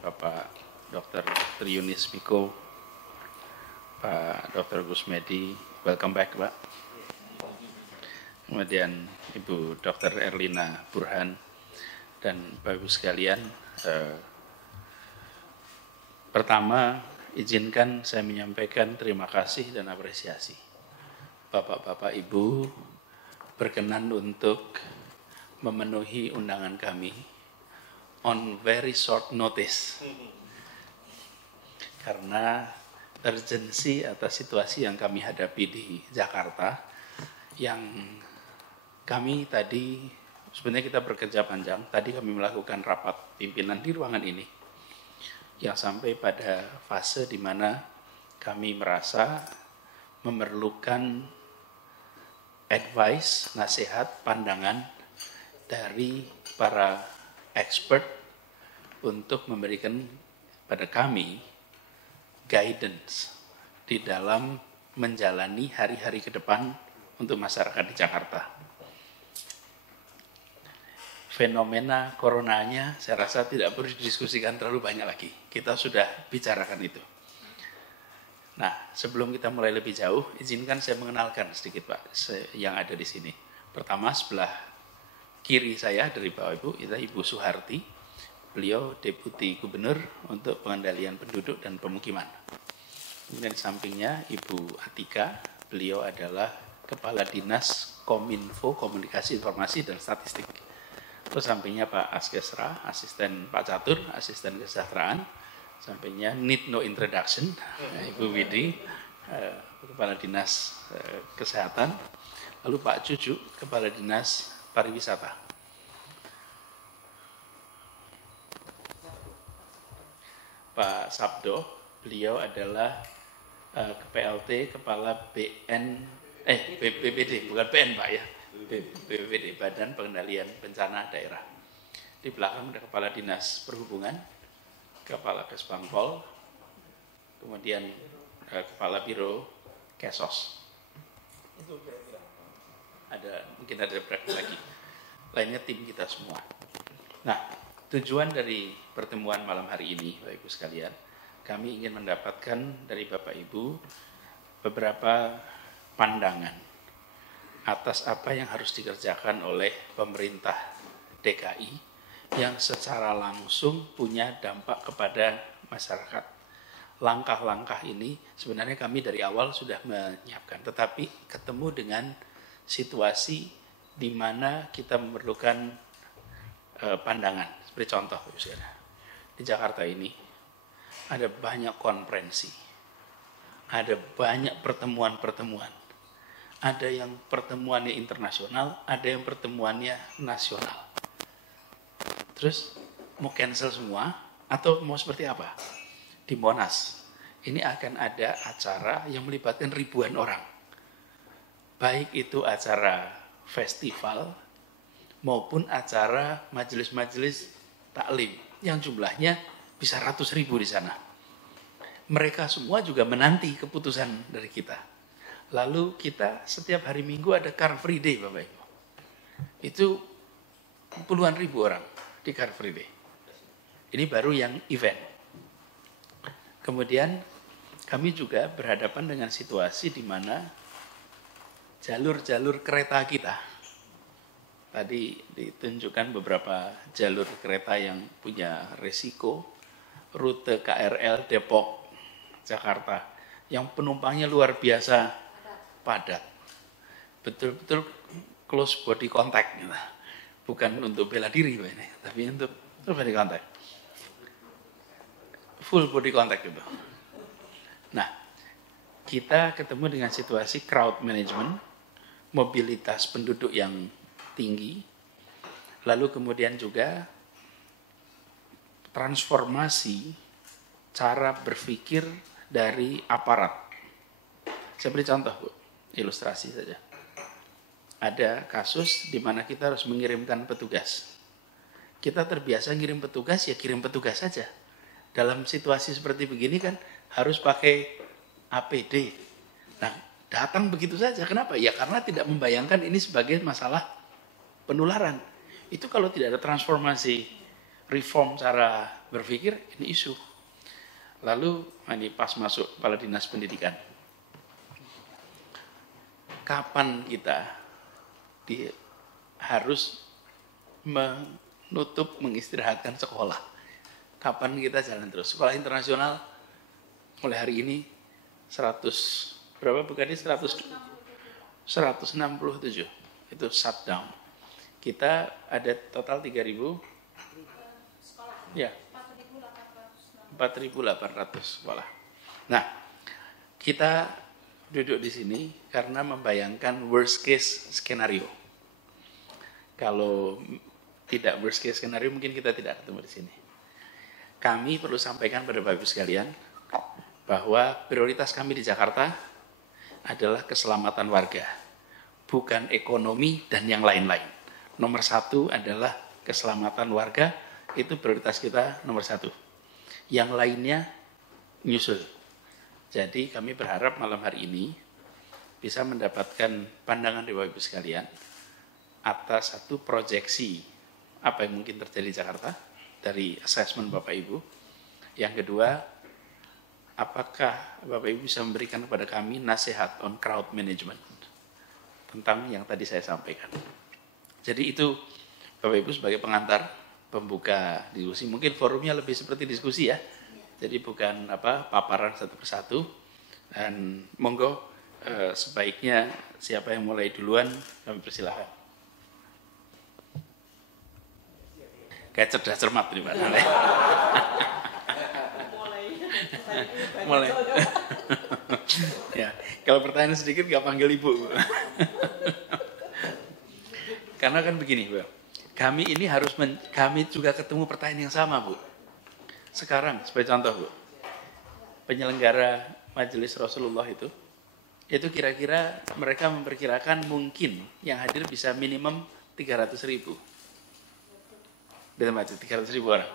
Bapak Dr. Triunis Miko, Pak Dr. Gusmedi, welcome back Pak. Kemudian Ibu Dr. Erlina Burhan dan Bapak Ibu sekalian, pertama izinkan saya menyampaikan terima kasih dan apresiasi. Bapak-bapak Ibu berkenan untuk memenuhi undangan kami on very short notice karena urgensi atas situasi yang kami hadapi di Jakarta, yang kami tadi sebenarnya kita bekerja panjang. Tadi kami melakukan rapat pimpinan di ruangan ini yang sampai pada fase di mana kami merasa memerlukan advice, nasihat, pandangan dari para expert untuk memberikan pada kami guidance di dalam menjalani hari-hari ke depan untuk masyarakat di Jakarta. Fenomena coronanya saya rasa tidak perlu didiskusikan terlalu banyak lagi. Kita sudah bicarakan itu. Nah, sebelum kita mulai lebih jauh, izinkan saya mengenalkan sedikit Pak yang ada di sini. Pertama, sebelah kiri saya dari Bapak Ibu, itu Ibu Suharti. Beliau Deputi Gubernur untuk Pengendalian Penduduk dan Pemukiman. Kemudian di sampingnya Ibu Atika, beliau adalah Kepala Dinas Kominfo, Komunikasi Informasi dan Statistik. Terus sampingnya Pak Askesra, Asisten Pak Catur, Asisten Kesejahteraan. Sampingnya need no introduction, Ibu Widi, Kepala Dinas Kesehatan. Lalu Pak Cucu, Kepala Dinas Pariwisata. Pak Sabdo, beliau adalah PLT Kepala BPBD, bukan BN Pak ya, BPBD, Badan Pengendalian Bencana Daerah. Di belakang ada Kepala Dinas Perhubungan, Kepala Kesbangpol, kemudian Kepala Biro Kesos. Itu kira-kira. Mungkin ada beberapa lagi. Lainnya tim kita semua. Nah, tujuan dari pertemuan malam hari ini, Bapak Ibu sekalian, kami ingin mendapatkan dari Bapak Ibu beberapa pandangan atas apa yang harus dikerjakan oleh pemerintah DKI yang secara langsung punya dampak kepada masyarakat. Langkah-langkah ini sebenarnya kami dari awal sudah menyiapkan, tetapi ketemu dengan situasi di mana kita memerlukan pandangan. Seperti contoh, di Jakarta ini ada banyak konferensi, ada banyak pertemuan-pertemuan, ada yang pertemuannya internasional, ada yang pertemuannya nasional. Terus mau cancel semua atau mau seperti apa? Di Monas ini akan ada acara yang melibatkan ribuan orang. Baik itu acara festival maupun acara majelis-majelis taklim yang jumlahnya bisa ratus ribu di sana. Mereka semua juga menanti keputusan dari kita. Lalu kita setiap hari Minggu ada Car Free Day Bapak Ibu. Itu puluhan ribu orang di Car Free Day. Ini baru yang event. Kemudian kami juga berhadapan dengan situasi di mana jalur-jalur kereta kita. Tadi ditunjukkan beberapa jalur kereta yang punya risiko. Rute KRL Depok, Jakarta, yang penumpangnya luar biasa padat. Betul-betul close body contact. Bukan untuk bela diri, tapi untuk body contact. Full body contact itu. Nah, kita ketemu dengan situasi crowd management, mobilitas penduduk yang tinggi, lalu kemudian juga transformasi cara berpikir dari aparat. Saya beri contoh, Bu, ilustrasi saja. Ada kasus di mana kita harus mengirimkan petugas. Kita terbiasa ngirim petugas, ya kirim petugas saja. Dalam situasi seperti begini kan harus pakai APD. Nah, datang begitu saja. Kenapa? Ya karena tidak membayangkan ini sebagai masalah penularan. Itu kalau tidak ada transformasi reform cara berpikir, ini isu. Lalu ini pas masuk kepala dinas pendidikan. Kapan kita harus mengistirahatkan sekolah? Kapan kita jalan terus? Sekolah internasional mulai hari ini 100 berapa bukannya 167 itu shutdown. Kita ada total 3.000 ya 4.800 sekolah. Nah, kita duduk di sini karena membayangkan worst case skenario. Kalau tidak worst case skenario mungkin kita tidak ketemu di sini. Kami perlu sampaikan pada Bapak Ibu sekalian bahwa prioritas kami di Jakarta adalah keselamatan warga, bukan ekonomi dan yang lain-lain. Nomor 1 adalah keselamatan warga, itu prioritas kita nomor 1. Yang lainnya nyusul. Jadi kami berharap malam hari ini bisa mendapatkan pandangan dari Bapak Ibu sekalian atas satu proyeksi apa yang mungkin terjadi di Jakarta dari assessment Bapak Ibu. Yang kedua, apakah Bapak Ibu bisa memberikan kepada kami nasihat on crowd management tentang yang tadi saya sampaikan. Jadi itu Bapak Ibu sebagai pengantar, pembuka diskusi. Mungkin forumnya lebih seperti diskusi ya. Jadi bukan paparan satu persatu. Dan monggo sebaiknya siapa yang mulai duluan kami persilahkan. Kayak cerdas cermat nih Pak. Mulai. Ya, kalau pertanyaan sedikit nggak panggil Ibu. Karena kan begini, Bu. Kami ini kami juga ketemu pertanyaan yang sama, Bu. Sekarang, sebagai contoh, Bu. Penyelenggara Majelis Rasulullah itu kira-kira mereka memperkirakan mungkin yang hadir bisa minimum 300.000. Betul, 300.000 orang.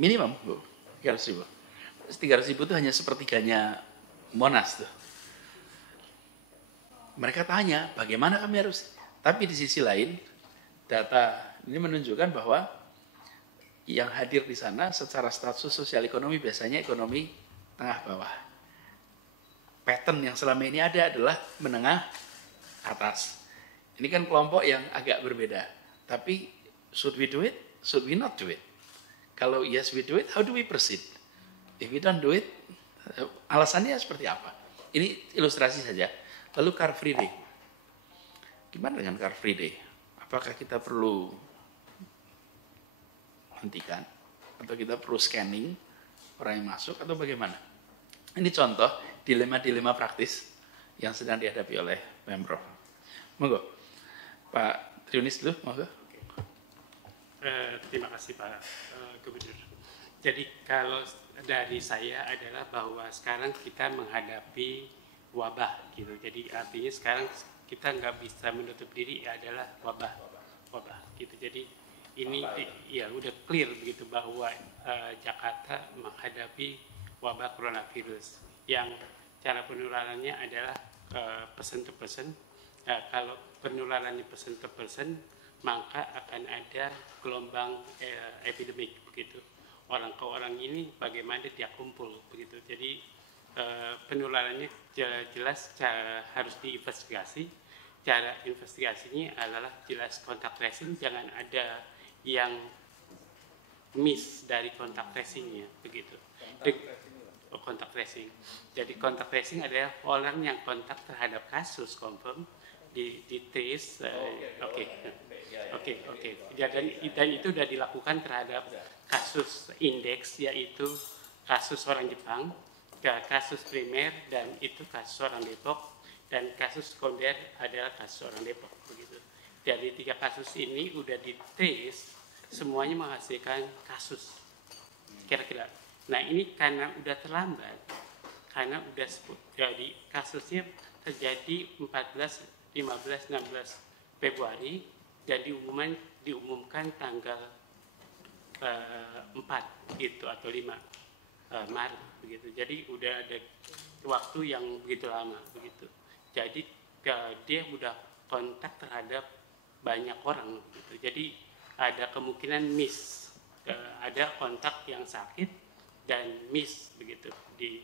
Minimum, Bu. 300.000. 300.000 itu hanya sepertiganya Monas tuh. Mereka tanya, bagaimana kami harus? Tapi di sisi lain, data ini menunjukkan bahwa yang hadir di sana secara status sosial ekonomi biasanya ekonomi tengah bawah. Pattern yang selama ini ada adalah menengah atas. Ini kan kelompok yang agak berbeda. Tapi should we do it? Should we not do it? Kalau yes we do it, how do we proceed? If we don't do it, alasannya seperti apa? Ini ilustrasi saja. Lalu Car Free Day. Gimana dengan Car Free Day? Apakah kita perlu hentikan? Atau kita perlu scanning orang yang masuk? Atau bagaimana? Ini contoh dilema-dilema praktis yang sedang dihadapi oleh Pemprov. Monggo. Pak Triunis dulu, monggo. Terima kasih Pak Gubernur. Jadi kalau dari saya adalah bahwa sekarang kita menghadapi wabah gitu. Jadi artinya sekarang kita nggak bisa menutup diri adalah wabah gitu. Jadi ini ya udah clear begitu bahwa Jakarta menghadapi wabah coronavirus yang cara penularannya adalah person to person. Kalau penularannya person to person maka akan ada gelombang epidemik begitu. Orang ke orang ini bagaimana dia kumpul begitu. Jadi penularannya jelas harus diinvestigasi. Cara investigasinya adalah jelas kontak tracing, jangan ada yang miss dari kontak tracingnya begitu. Kontak tracing. Jadi kontak tracing adalah orang yang kontak terhadap kasus confirm di trace. Oke. Dan itu sudah dilakukan terhadap kasus indeks, yaitu kasus orang Jepang, kasus primer, dan itu kasus orang Depok, dan kasus sekunder adalah kasus orang Depok begitu. Dari 3 kasus ini udah di trace, semuanya menghasilkan kasus kira-kira. Nah ini karena udah terlambat, karena udah jadi kasusnya terjadi 14, 15, 16 Februari dan diumumkan tanggal 4 gitu atau 5 Maret begitu. Jadi udah ada waktu yang begitu lama begitu. Jadi dia udah kontak terhadap banyak orang gitu. Jadi ada kemungkinan miss ada kontak yang sakit dan miss begitu di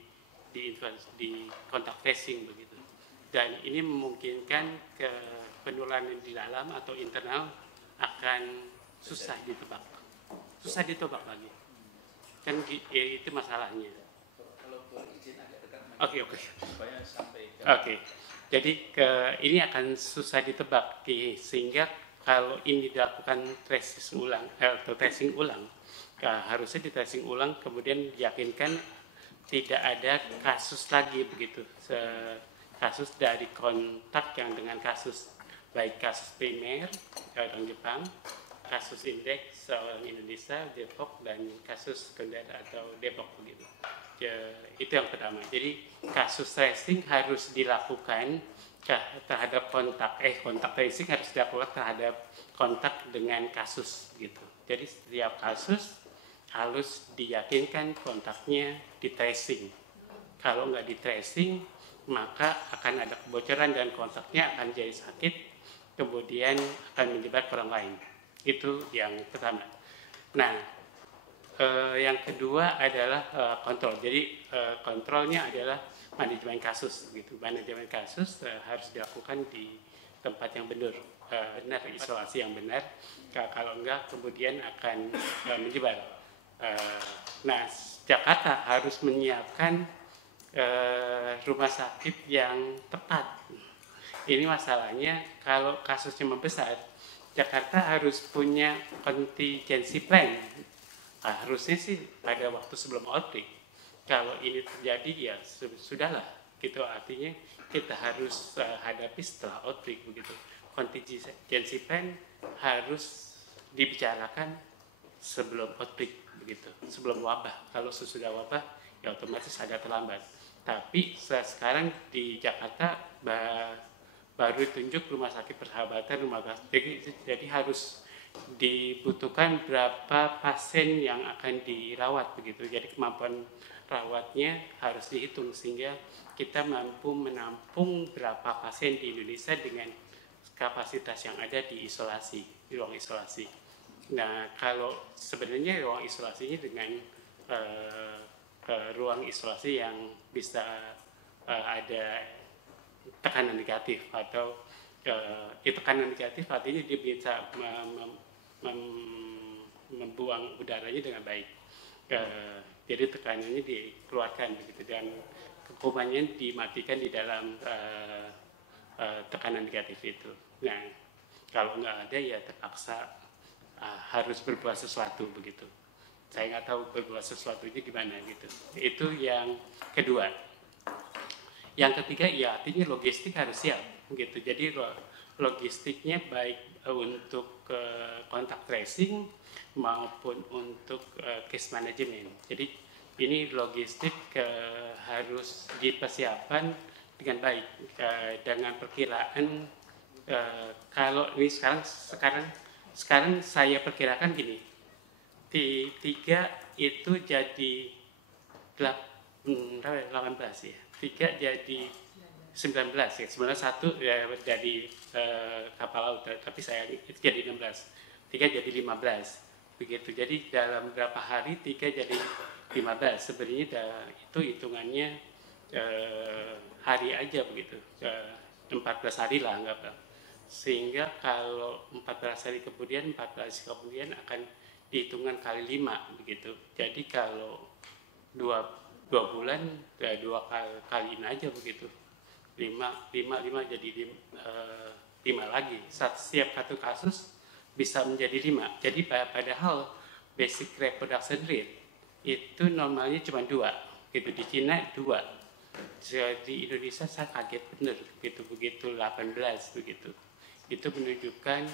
kontak tracing begitu. Dan ini memungkinkan ke penularan di dalam atau internal akan susah ditebak lagi. Kan itu masalahnya. Kalau boleh izin agak dekat. Oke. Supaya sampai Oke. Jadi ini akan susah ditebak sehingga kalau ini dilakukan tracing ulang, harusnya di tracing ulang kemudian diyakinkan tidak ada kasus lagi begitu. Kasus dari kontak yang dengan kasus, baik kasus primer orang Jepang, kasus indeks orang Indonesia, Depok, dan kasus sekunder atau Depok begitu. Itu yang pertama. Jadi kasus tracing harus dilakukan terhadap kontak tracing harus dilakukan terhadap kontak dengan kasus gitu. Jadi setiap kasus harus diyakinkan kontaknya di tracing. Kalau nggak di tracing, maka akan ada kebocoran dan kontaknya akan jadi sakit, kemudian akan menyebar ke orang lain. Itu yang pertama. Nah, yang kedua adalah kontrol. Jadi kontrolnya adalah manajemen kasus. Gitu. Manajemen kasus harus dilakukan di tempat yang benar, isolasi yang benar. Kalau enggak, kemudian akan menyebar. Nah, Jakarta harus menyiapkan rumah sakit yang tepat. Ini masalahnya kalau kasusnya membesar, Jakarta harus punya contingency plan. Harusnya sih pada waktu sebelum outbreak. Kalau ini terjadi ya sudahlah. Gitu artinya kita harus hadapi setelah outbreak begitu. Contingency plan harus dibicarakan sebelum outbreak begitu, sebelum wabah. Kalau sesudah wabah ya otomatis agak terlambat. Tapi sekarang di Jakarta baru ditunjuk rumah sakit persahabatan, jadi harus dibutuhkan berapa pasien yang akan dirawat begitu. Jadi kemampuan rawatnya harus dihitung sehingga kita mampu menampung berapa pasien di Indonesia dengan kapasitas yang ada di ruang isolasi. Nah, kalau sebenarnya ruang isolasinya dengan ruang isolasi yang bisa ada tekanan negatif atau tekanan negatif artinya dia bisa membuang udaranya dengan baik. Jadi tekanannya dikeluarkan begitu dan kumannya dimatikan di dalam tekanan negatif itu. Nah, kalau nggak ada ya terpaksa harus berbuat sesuatu begitu. Saya nggak tahu berbuat sesuatunya gimana gitu. Itu yang kedua. Yang ketiga ya artinya logistik harus siap gitu. Jadi logistiknya baik untuk kontak tracing maupun untuk case management. Jadi ini logistik harus dipersiapkan dengan baik dengan perkiraan kalau ini sekarang saya perkirakan gini. 3 itu jadi 18 ya. 3 jadi 19 ya. Sebenarnya 1 ya dari kapal laut, tapi saya itu jadi 16. 3 jadi 15. Begitu. Jadi dalam berapa hari 3 jadi 15. Sebenarnya itu hitungannya hari aja begitu. 14 hari lah anggaplah. Sehingga kalau 14 hari kemudian akan dihitungan kali 5 begitu. Jadi kalau 2 bulan ya 2 kaliin aja begitu. 5 jadi 5 lagi. Setiap satu kasus bisa menjadi 5. Jadi padahal basic reproduction rate itu normalnya cuma 2 gitu. Di Cina 2. Di Indonesia saya kaget benar begitu 18 begitu. Itu menunjukkan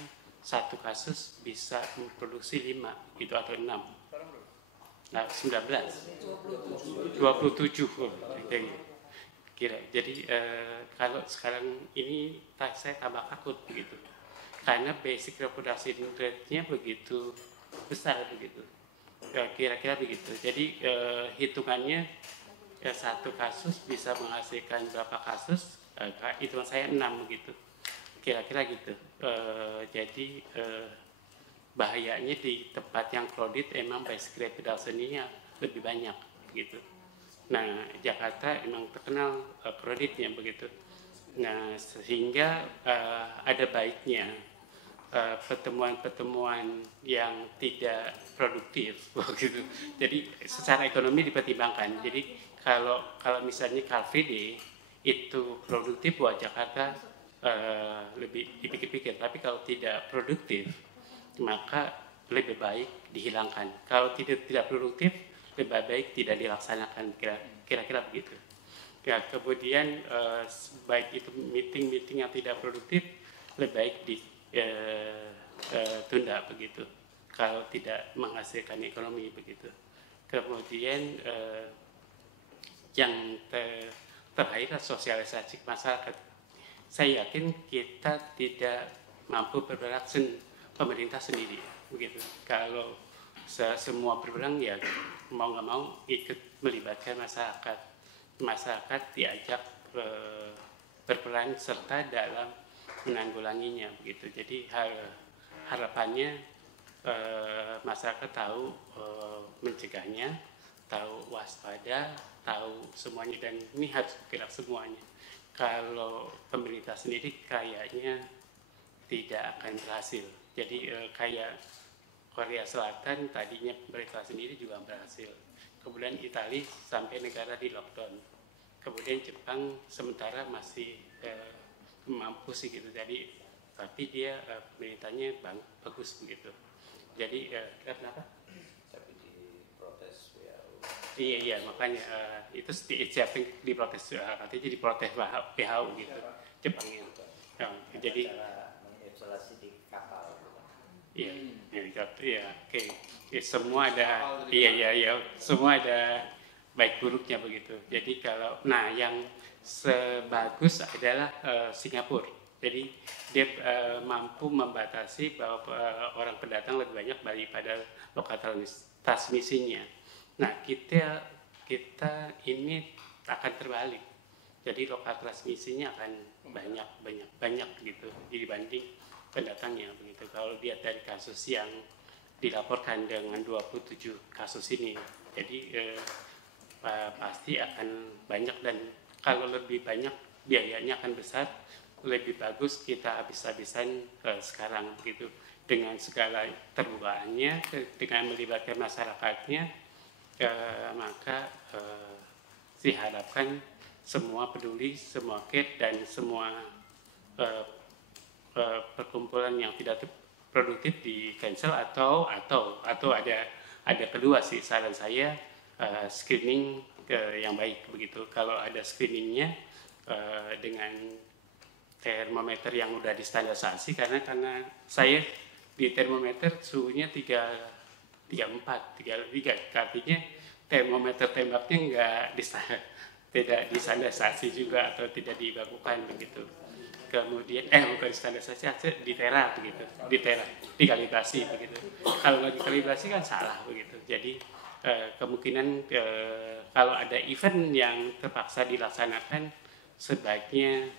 satu kasus bisa memproduksi 5 gitu atau 6. Nah, 27 kira. Jadi kalau sekarang ini saya tambah takut begitu. Karena basic reproduction rate-nya begitu besar begitu. Kira-kira begitu. Jadi hitungannya satu kasus bisa menghasilkan berapa kasus? Hitungan saya 6 begitu. Kira-kira gitu. Jadi bahayanya di tempat yang crowded emang bicycle pedestriannya lebih banyak gitu. Nah, Jakarta emang terkenal crowdednya begitu. Nah, sehingga ada baiknya pertemuan-pertemuan yang tidak produktif begitu. Jadi secara ekonomi dipertimbangkan. Jadi kalau misalnya Car Free Day itu produktif buat Jakarta, lebih dipikir-pikir. Tapi kalau tidak produktif, maka lebih baik dihilangkan. Kalau tidak produktif, lebih baik tidak dilaksanakan. Kira-kira begitu. Ya, kemudian baik itu meeting yang tidak produktif, lebih baik ditunda begitu. Kalau tidak menghasilkan ekonomi begitu. Kemudian yang terakhir sosialisasi masyarakat. Saya yakin kita tidak mampu berinteraksi pemerintah sendiri begitu. Kalau semua berperang ya mau nggak mau ikut melibatkan masyarakat diajak berperan serta dalam menanggulanginya begitu. Jadi harapannya masyarakat tahu mencegahnya, tahu waspada, tahu semuanya, dan ini harus bergerak semuanya. Kalau pemerintah sendiri kayaknya tidak akan berhasil. Jadi kayak Korea Selatan tadinya pemerintah sendiri juga berhasil. Kemudian Italia sampai negara di lockdown. Kemudian Jepang sementara masih mampu sih gitu. Jadi tapi dia pemerintahnya bagus begitu. Jadi kenapa? Tapi diprotes WHO. Iya makanya itu siapa yang diprotes, katanya diprotes WHO gitu. Jepangnya. Jadi mengisolasi di kapal. iya, oke. Ya, semua ada, iya, semua ada baik buruknya begitu. Jadi kalau, yang sebagus adalah Singapura. Jadi dia mampu membatasi bahwa orang pendatang lebih banyak daripada lokal transmisinya. Nah, kita ini akan terbalik. Jadi lokal transmisinya akan banyak gitu dibanding pendatangnya begitu. Kalau lihat dari kasus yang dilaporkan dengan 27 kasus ini, jadi pasti akan banyak, dan kalau lebih banyak biayanya akan besar. Lebih bagus kita habis-habisan sekarang begitu, dengan segala terbukaannya, dengan melibatkan masyarakatnya, maka diharapkan semua peduli, semua care, dan semua perkumpulan yang tidak produktif di cancel atau ada kedua sih saran saya, screening yang baik begitu. Kalau ada screeningnya dengan termometer yang udah distandarisasi, karena saya di termometer suhunya 34, 33, artinya termometer tembaknya tidak distandarisasi juga atau tidak dibakukan begitu. Kemudian bukan standarisasi, ditera begitu, dikalibrasi begitu. Kalau nggak dikalibrasi kan salah begitu. Jadi kemungkinan kalau ada event yang terpaksa dilaksanakan, sebaiknya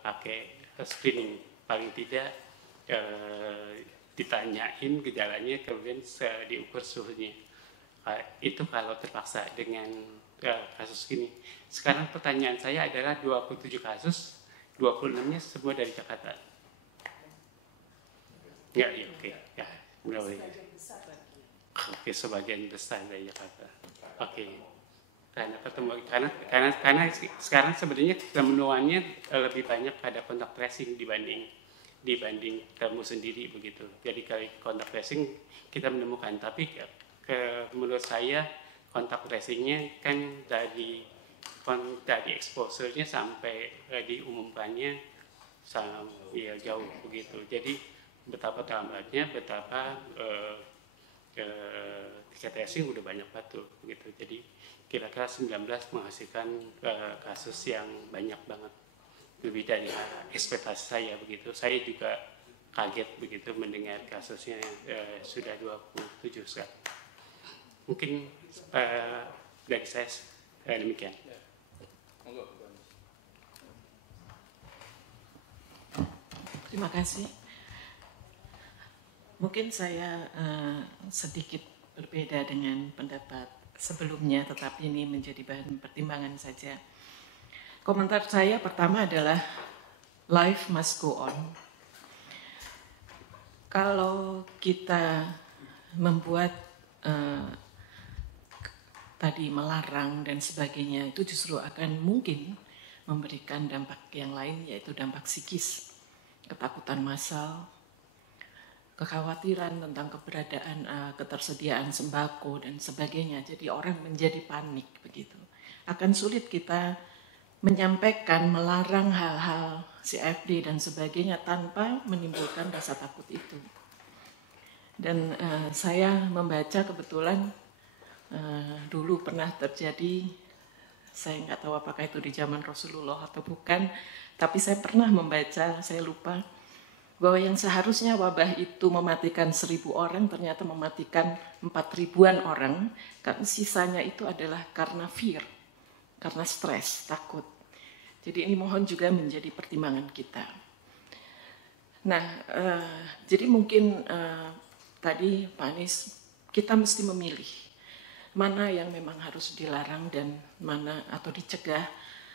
pakai screening, paling tidak ditanyain gejalanya, kemudian diukur suhunya. Itu kalau terpaksa dengan kasus ini. Sekarang pertanyaan saya adalah 27 kasus, 26-nya semua dari Jakarta. Ya, oke. Ya, mudah-mudahan. Oke, sebagian besar dari Jakarta. Oke. Karena sekarang sebenarnya temuannya lebih banyak pada kontak tracing dibanding kamu sendiri begitu. Jadi kalau kontak tracing kita menemukan, tapi menurut saya kontak tracingnya kan dari exposure-nya sampai diumumkannya ya jauh begitu. Jadi betapa lambatnya, betapa tiket tracing udah banyak betul begitu. Jadi kira-kira 19 menghasilkan kasus yang banyak banget, lebih dari ekspektasi saya begitu. Saya juga kaget begitu mendengar kasusnya sudah 27 sekarang. Mungkin dari saya demikian. Terima kasih. Mungkin saya sedikit berbeda dengan pendapat sebelumnya, tetapi ini menjadi bahan pertimbangan saja. Komentar saya pertama adalah life must go on. Kalau kita membuat tadi melarang dan sebagainya, itu justru akan mungkin memberikan dampak yang lain, yaitu dampak psikis, ketakutan massal, kekhawatiran tentang keberadaan, ketersediaan sembako dan sebagainya. Jadi orang menjadi panik begitu. Akan sulit kita menyampaikan, melarang hal-hal CFD dan sebagainya tanpa menimbulkan rasa takut itu. Dan saya membaca kebetulan dulu pernah terjadi, saya nggak tahu apakah itu di zaman Rasulullah atau bukan, tapi saya pernah membaca, saya lupa, bahwa yang seharusnya wabah itu mematikan 1.000 orang ternyata mematikan 4.000-an orang, karena sisanya itu adalah karena fear, karena stres, takut. Jadi ini mohon juga menjadi pertimbangan kita. Nah, jadi mungkin tadi Pak Anies, kita mesti memilih mana yang memang harus dilarang dan mana atau dicegah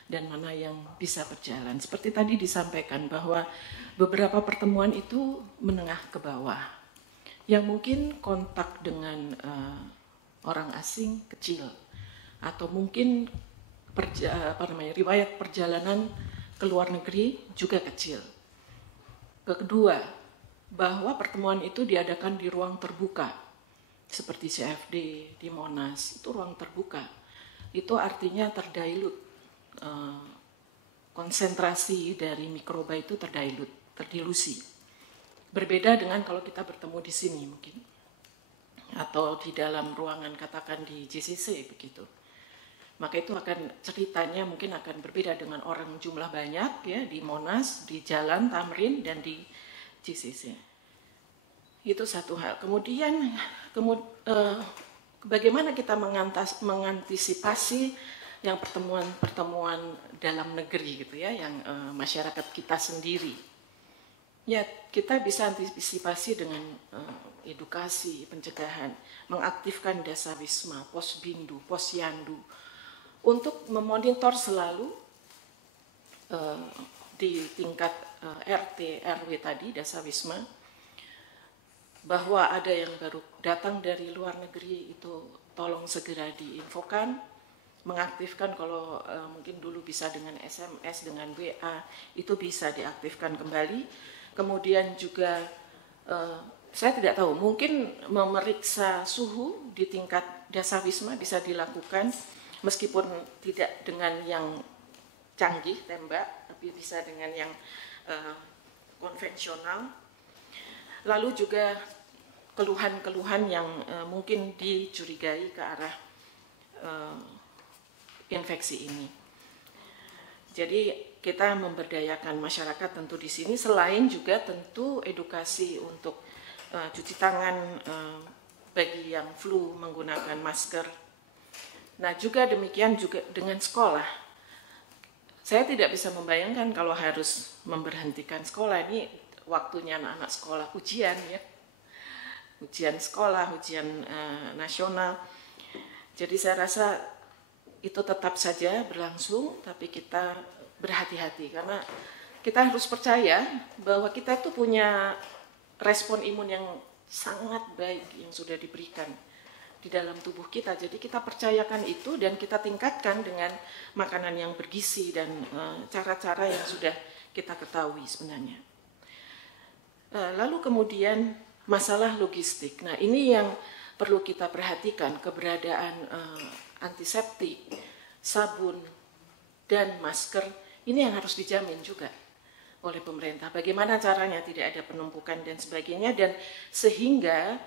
dan mana yang bisa berjalan. Seperti tadi disampaikan bahwa beberapa pertemuan itu menengah ke bawah, yang mungkin kontak dengan orang asing kecil, atau mungkin riwayat perjalanan ke luar negeri juga kecil. Kedua, bahwa pertemuan itu diadakan di ruang terbuka, seperti CFD di Monas, itu ruang terbuka. Itu artinya terdailut, konsentrasi dari mikroba itu terdilusi. Berbeda dengan kalau kita bertemu di sini mungkin, atau di dalam ruangan katakan di JCC begitu. Maka itu akan ceritanya mungkin akan berbeda dengan orang jumlah banyak ya di Monas, di Jalan Tamrin dan di JCC. Itu satu hal. Kemudian bagaimana kita mengantisipasi yang pertemuan-pertemuan dalam negeri gitu ya, yang masyarakat kita sendiri. Ya, kita bisa antisipasi dengan edukasi, pencegahan, mengaktifkan Dasawisma, Posbindu, Posyandu, untuk memonitor selalu di tingkat RT, RW tadi, Dasawisma, bahwa ada yang baru datang dari luar negeri itu tolong segera diinfokan, mengaktifkan kalau mungkin dulu bisa dengan SMS, dengan WA, itu bisa diaktifkan kembali. Kemudian juga saya tidak tahu, mungkin memeriksa suhu di tingkat Dasawisma bisa dilakukan meskipun tidak dengan yang canggih tembak, tapi bisa dengan yang konvensional. Lalu juga keluhan-keluhan yang mungkin dicurigai ke arah infeksi ini. Jadi kita memberdayakan masyarakat tentu di sini, selain juga tentu edukasi untuk cuci tangan bagi yang flu menggunakan masker. Nah juga demikian juga dengan sekolah. Saya tidak bisa membayangkan kalau harus memberhentikan sekolah, ini waktunya anak-anak sekolah ujian ya, ujian sekolah, ujian nasional. Jadi saya rasa itu tetap saja berlangsung, tapi kita berhati-hati karena kita harus percaya bahwa kita itu punya respon imun yang sangat baik yang sudah diberikan di dalam tubuh kita. Jadi kita percayakan itu dan kita tingkatkan dengan makanan yang bergizi dan cara-cara yang sudah kita ketahui sebenarnya. Lalu kemudian masalah logistik. Nah ini yang perlu kita perhatikan, keberadaan antiseptik, sabun, dan masker. Ini yang harus dijamin juga oleh pemerintah. Bagaimana caranya tidak ada penumpukan dan sebagainya, dan sehingga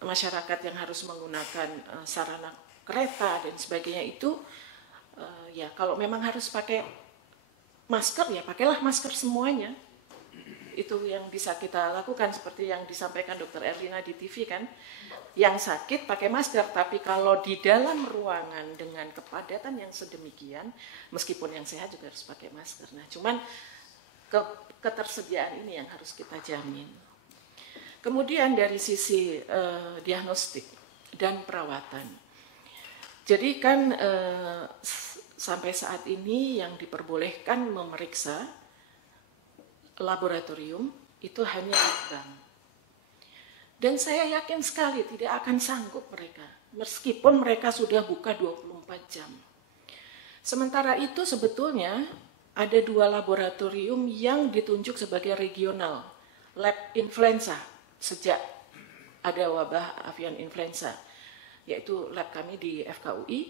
masyarakat yang harus menggunakan sarana kereta dan sebagainya itu, ya kalau memang harus pakai masker, ya pakailah masker semuanya. Itu yang bisa kita lakukan seperti yang disampaikan Dr. Erlina di TV kan, yang sakit pakai masker, tapi kalau di dalam ruangan dengan kepadatan yang sedemikian, meskipun yang sehat juga harus pakai masker. Nah, cuman ketersediaan ini yang harus kita jamin. Kemudian dari sisi diagnostik dan perawatan. Jadi kan sampai saat ini yang diperbolehkan memeriksa laboratorium itu hanya litbang. Dan saya yakin sekali tidak akan sanggup mereka, meskipun mereka sudah buka 24 jam. Sementara itu sebetulnya ada 2 laboratorium yang ditunjuk sebagai regional, lab influenza, sejak ada wabah avian influenza, yaitu lab kami di FKUI,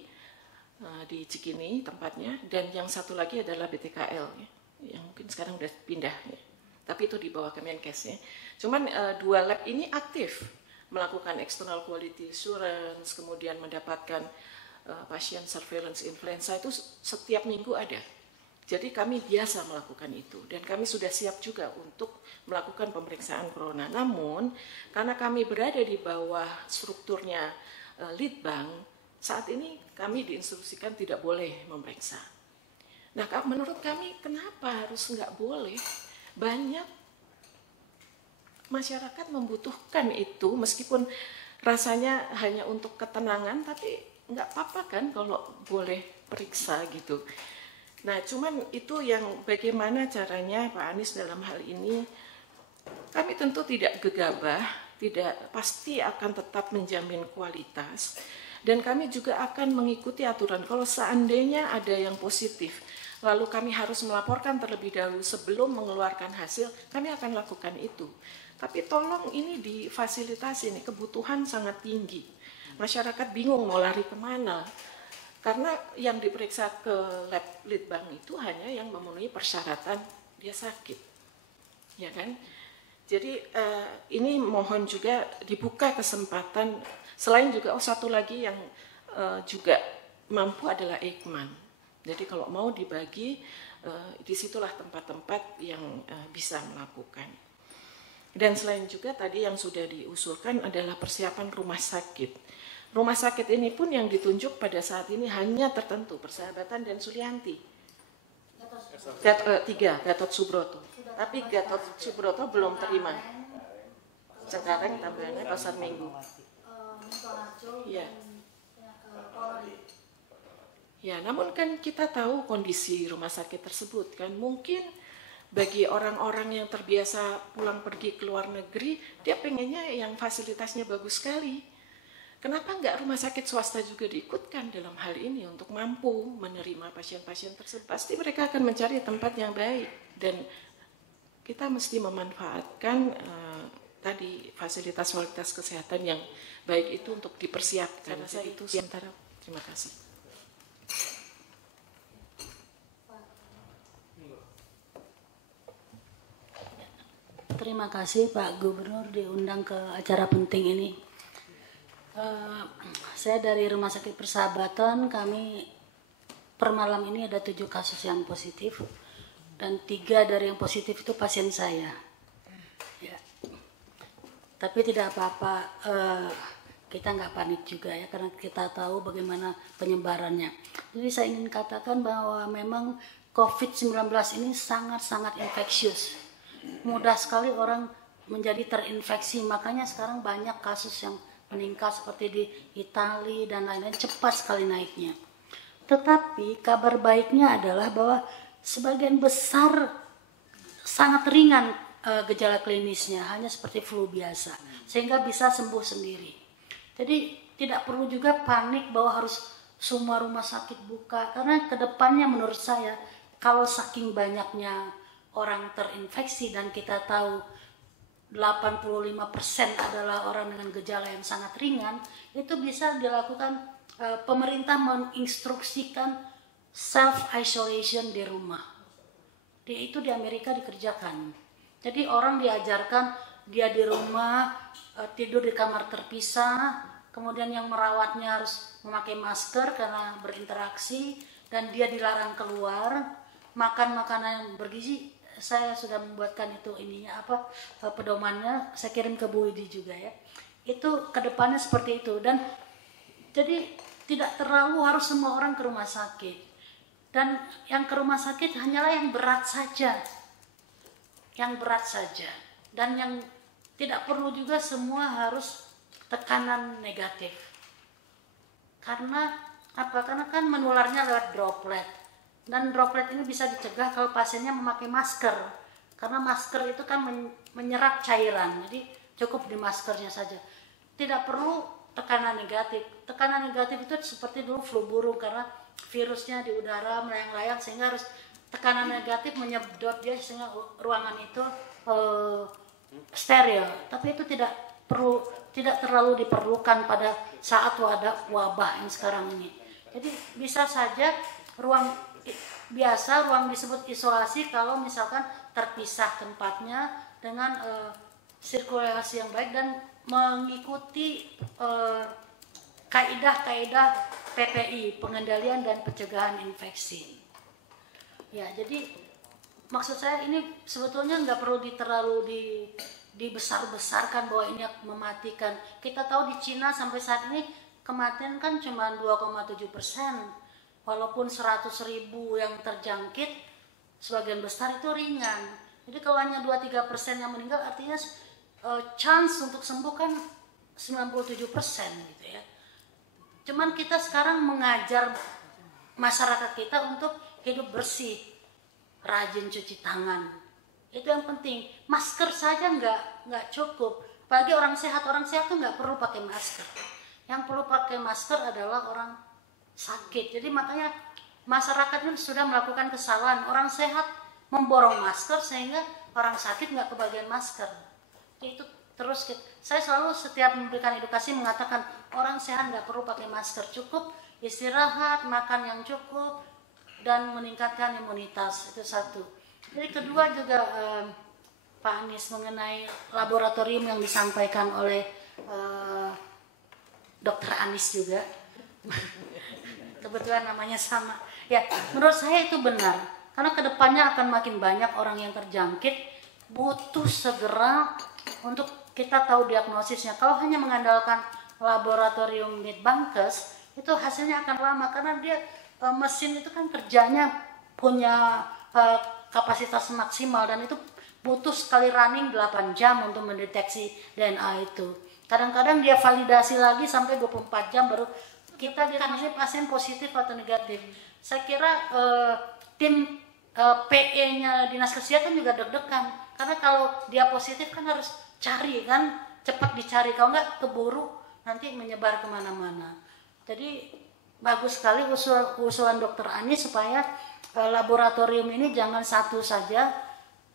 di Cikini tempatnya, dan yang satu lagi adalah BTKL, yang mungkin sekarang sudah pindah, tapi itu di bawah Kemenkes ya. Cuman 2 lab ini aktif melakukan external quality assurance, kemudian mendapatkan pasien surveillance influenza itu setiap minggu ada. Jadi kami biasa melakukan itu dan kami sudah siap juga untuk melakukan pemeriksaan corona. Namun karena kami berada di bawah strukturnya litbang, saat ini kami diinstruksikan tidak boleh memeriksa. Nah, menurut kami kenapa harus nggak boleh? Banyak masyarakat membutuhkan itu, meskipun rasanya hanya untuk ketenangan, tapi nggak apa-apa kan kalau boleh periksa gitu. Nah, cuman itu yang bagaimana caranya Pak Anies dalam hal ini. Kami tentu tidak gegabah, tidak pasti akan tetap menjamin kualitas, dan kami juga akan mengikuti aturan. Kalau seandainya ada yang positif, lalu kami harus melaporkan terlebih dahulu sebelum mengeluarkan hasil, kami akan lakukan itu. Tapi tolong ini difasilitasi, ini kebutuhan sangat tinggi. Masyarakat bingung mau lari kemana. Karena yang diperiksa ke lab litbang itu hanya yang memenuhi persyaratan dia sakit. Ya kan? Jadi ini mohon juga dibuka kesempatan, selain juga satu lagi yang juga mampu adalah Eijkman. Jadi kalau mau dibagi, disitulah tempat-tempat yang bisa melakukan. Dan selain juga tadi yang sudah diusulkan adalah persiapan rumah sakit. Rumah sakit ini pun yang ditunjuk pada saat ini hanya tertentu, Persahabatan dan Sulianti. 3, Gatot Subroto. Tapi Gatot Subroto belum terima. Sekarang tambahannya Pasar Minggu. Iya. Ya, namun kan kita tahu kondisi rumah sakit tersebut kan, mungkin bagi orang-orang yang terbiasa pulang pergi ke luar negeri, dia pengennya yang fasilitasnya bagus sekali. Kenapa enggak rumah sakit swasta juga diikutkan dalam hal ini untuk mampu menerima pasien-pasien tersebut? Pasti mereka akan mencari tempat yang baik, dan kita mesti memanfaatkan tadi fasilitas kesehatan yang baik itu untuk dipersiapkan. Saya itu sementara. Terima kasih. Terima kasih Pak Gubernur diundang ke acara penting ini. Saya dari Rumah Sakit Persahabatan, kami per malam ini ada 7 kasus yang positif dan 3 dari yang positif itu pasien saya. Ya. Tapi tidak apa-apa, kita nggak panik juga ya, karena kita tahu bagaimana penyebarannya. Jadi saya ingin katakan bahwa memang COVID-19 ini sangat-sangat infeksius. Mudah sekali orang menjadi terinfeksi, makanya sekarang banyak kasus yang meningkat seperti di Italia dan lain-lain, cepat sekali naiknya. Tetapi kabar baiknya adalah bahwa sebagian besar sangat ringan gejala klinisnya, hanya seperti flu biasa, sehingga bisa sembuh sendiri. Jadi tidak perlu juga panik bahwa harus semua rumah sakit buka, karena kedepannya menurut saya kalau saking banyaknya orang terinfeksi dan kita tahu 85% adalah orang dengan gejala yang sangat ringan, itu bisa dilakukan, pemerintah menginstruksikan self-isolation di rumah. Itu di Amerika dikerjakan. Jadi orang diajarkan dia di rumah, tidur di kamar terpisah, kemudian yang merawatnya harus memakai masker karena berinteraksi, dan dia dilarang keluar, makan makanan yang bergizi. Saya sudah membuatkan itu pedomannya, saya kirim ke Bu Widi juga ya. Itu kedepannya seperti itu, dan jadi tidak terlalu harus semua orang ke rumah sakit, dan yang ke rumah sakit hanyalah yang berat saja, dan yang tidak perlu juga semua harus tekanan negatif. Karena apa? Karena kan menularnya lewat droplet. Dan droplet ini bisa dicegah kalau pasiennya memakai masker. Karena masker itu kan menyerap cairan. Jadi cukup di maskernya saja. Tidak perlu tekanan negatif. Tekanan negatif itu seperti dulu flu burung karena virusnya di udara melayang-layang sehingga harus tekanan negatif menyedot dia sehingga ruangan itu steril. Tapi itu tidak terlalu diperlukan pada saat ada wabah yang sekarang ini. Jadi bisa saja ruang disebut isolasi kalau misalkan terpisah tempatnya dengan sirkulasi yang baik dan mengikuti kaidah-kaidah PPI, pengendalian dan pencegahan infeksi. Ya, jadi maksud saya ini sebetulnya nggak perlu dibesar-besarkan bahwa ini mematikan. Kita tahu di Cina sampai saat ini kematian kan cuma 2,7%. Walaupun 100.000 yang terjangkit, sebagian besar itu ringan. Jadi kalau hanya 2-3% yang meninggal, artinya chance untuk sembuh kan 97% gitu ya. Cuman kita sekarang mengajar masyarakat kita untuk hidup bersih, rajin cuci tangan. Itu yang penting. Masker saja nggak cukup. Apalagi orang sehat tuh nggak perlu pakai masker. Yang perlu pakai masker adalah orang sakit. Jadi makanya masyarakat ini sudah melakukan kesalahan. Orang sehat memborong masker sehingga orang sakit nggak kebagian masker. Itu terus saya selalu setiap memberikan edukasi mengatakan orang sehat nggak perlu pakai masker, cukup istirahat, makan yang cukup dan meningkatkan imunitas. Itu satu. Jadi kedua juga Pak Anies mengenai laboratorium yang disampaikan oleh Dr. Anies juga. Kebetulan namanya sama. Ya, menurut saya itu benar. Karena kedepannya akan makin banyak orang yang terjangkit, butuh segera untuk kita tahu diagnosisnya. Kalau hanya mengandalkan laboratorium Medbankes, itu hasilnya akan lama karena dia mesin itu kan kerjanya punya kapasitas maksimal dan itu butuh sekali running 8 jam untuk mendeteksi DNA itu. Kadang-kadang dia validasi lagi sampai 24 jam baru kita lihat ini pasien positif atau negatif. Saya kira tim PE-nya Dinas Kesehatan juga deg-degan karena kalau dia positif kan harus cari kan, cepat dicari, kalau nggak keburu nanti menyebar kemana-mana. Jadi bagus sekali usulan Dr. Anies supaya laboratorium ini jangan satu saja.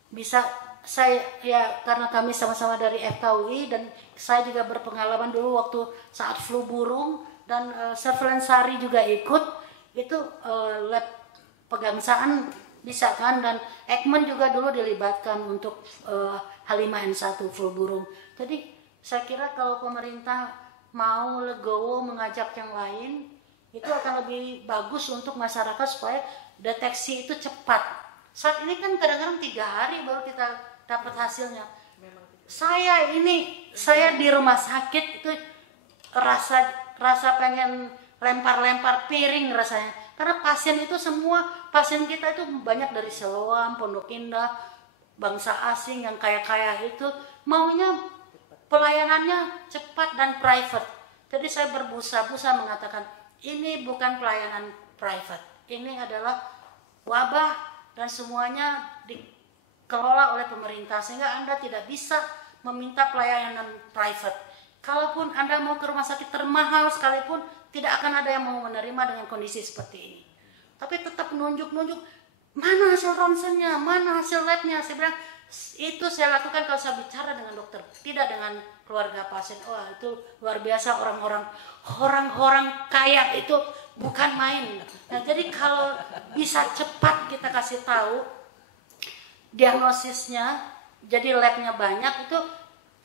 Bisa saya ya karena kami sama-sama dari FKUI dan saya juga berpengalaman dulu waktu saat flu burung dan surveillance SARI juga ikut itu lab pegangsaan bisa kan, dan Ekmen juga dulu dilibatkan untuk H5N1 flu burung. Jadi saya kira kalau pemerintah mau legowo mengajak yang lain itu akan lebih bagus untuk masyarakat supaya deteksi itu cepat. Saat ini kan kadang-kadang 3 hari baru kita dapat hasilnya. Saya di rumah sakit itu rasa pengen lempar-lempar piring rasanya. Karena pasien itu semua, pasien kita itu banyak dari Siloam, Pondok Indah, bangsa asing yang kaya-kaya itu maunya pelayanannya cepat dan private. Jadi saya berbusa-busa mengatakan ini bukan pelayanan private, ini adalah wabah dan semuanya dikelola oleh pemerintah sehingga Anda tidak bisa meminta pelayanan private. Kalaupun Anda mau ke rumah sakit termahal sekalipun tidak akan ada yang mau menerima dengan kondisi seperti ini. Tapi tetap nunjuk-nunjuk mana hasil ronsennya, mana hasil labnya. Saya bilang itu saya lakukan kalau saya bicara dengan dokter, tidak dengan keluarga pasien. Wah itu luar biasa, orang-orang kaya itu bukan main. Nah, jadi kalau bisa cepat kita kasih tahu diagnosisnya, jadi labnya banyak itu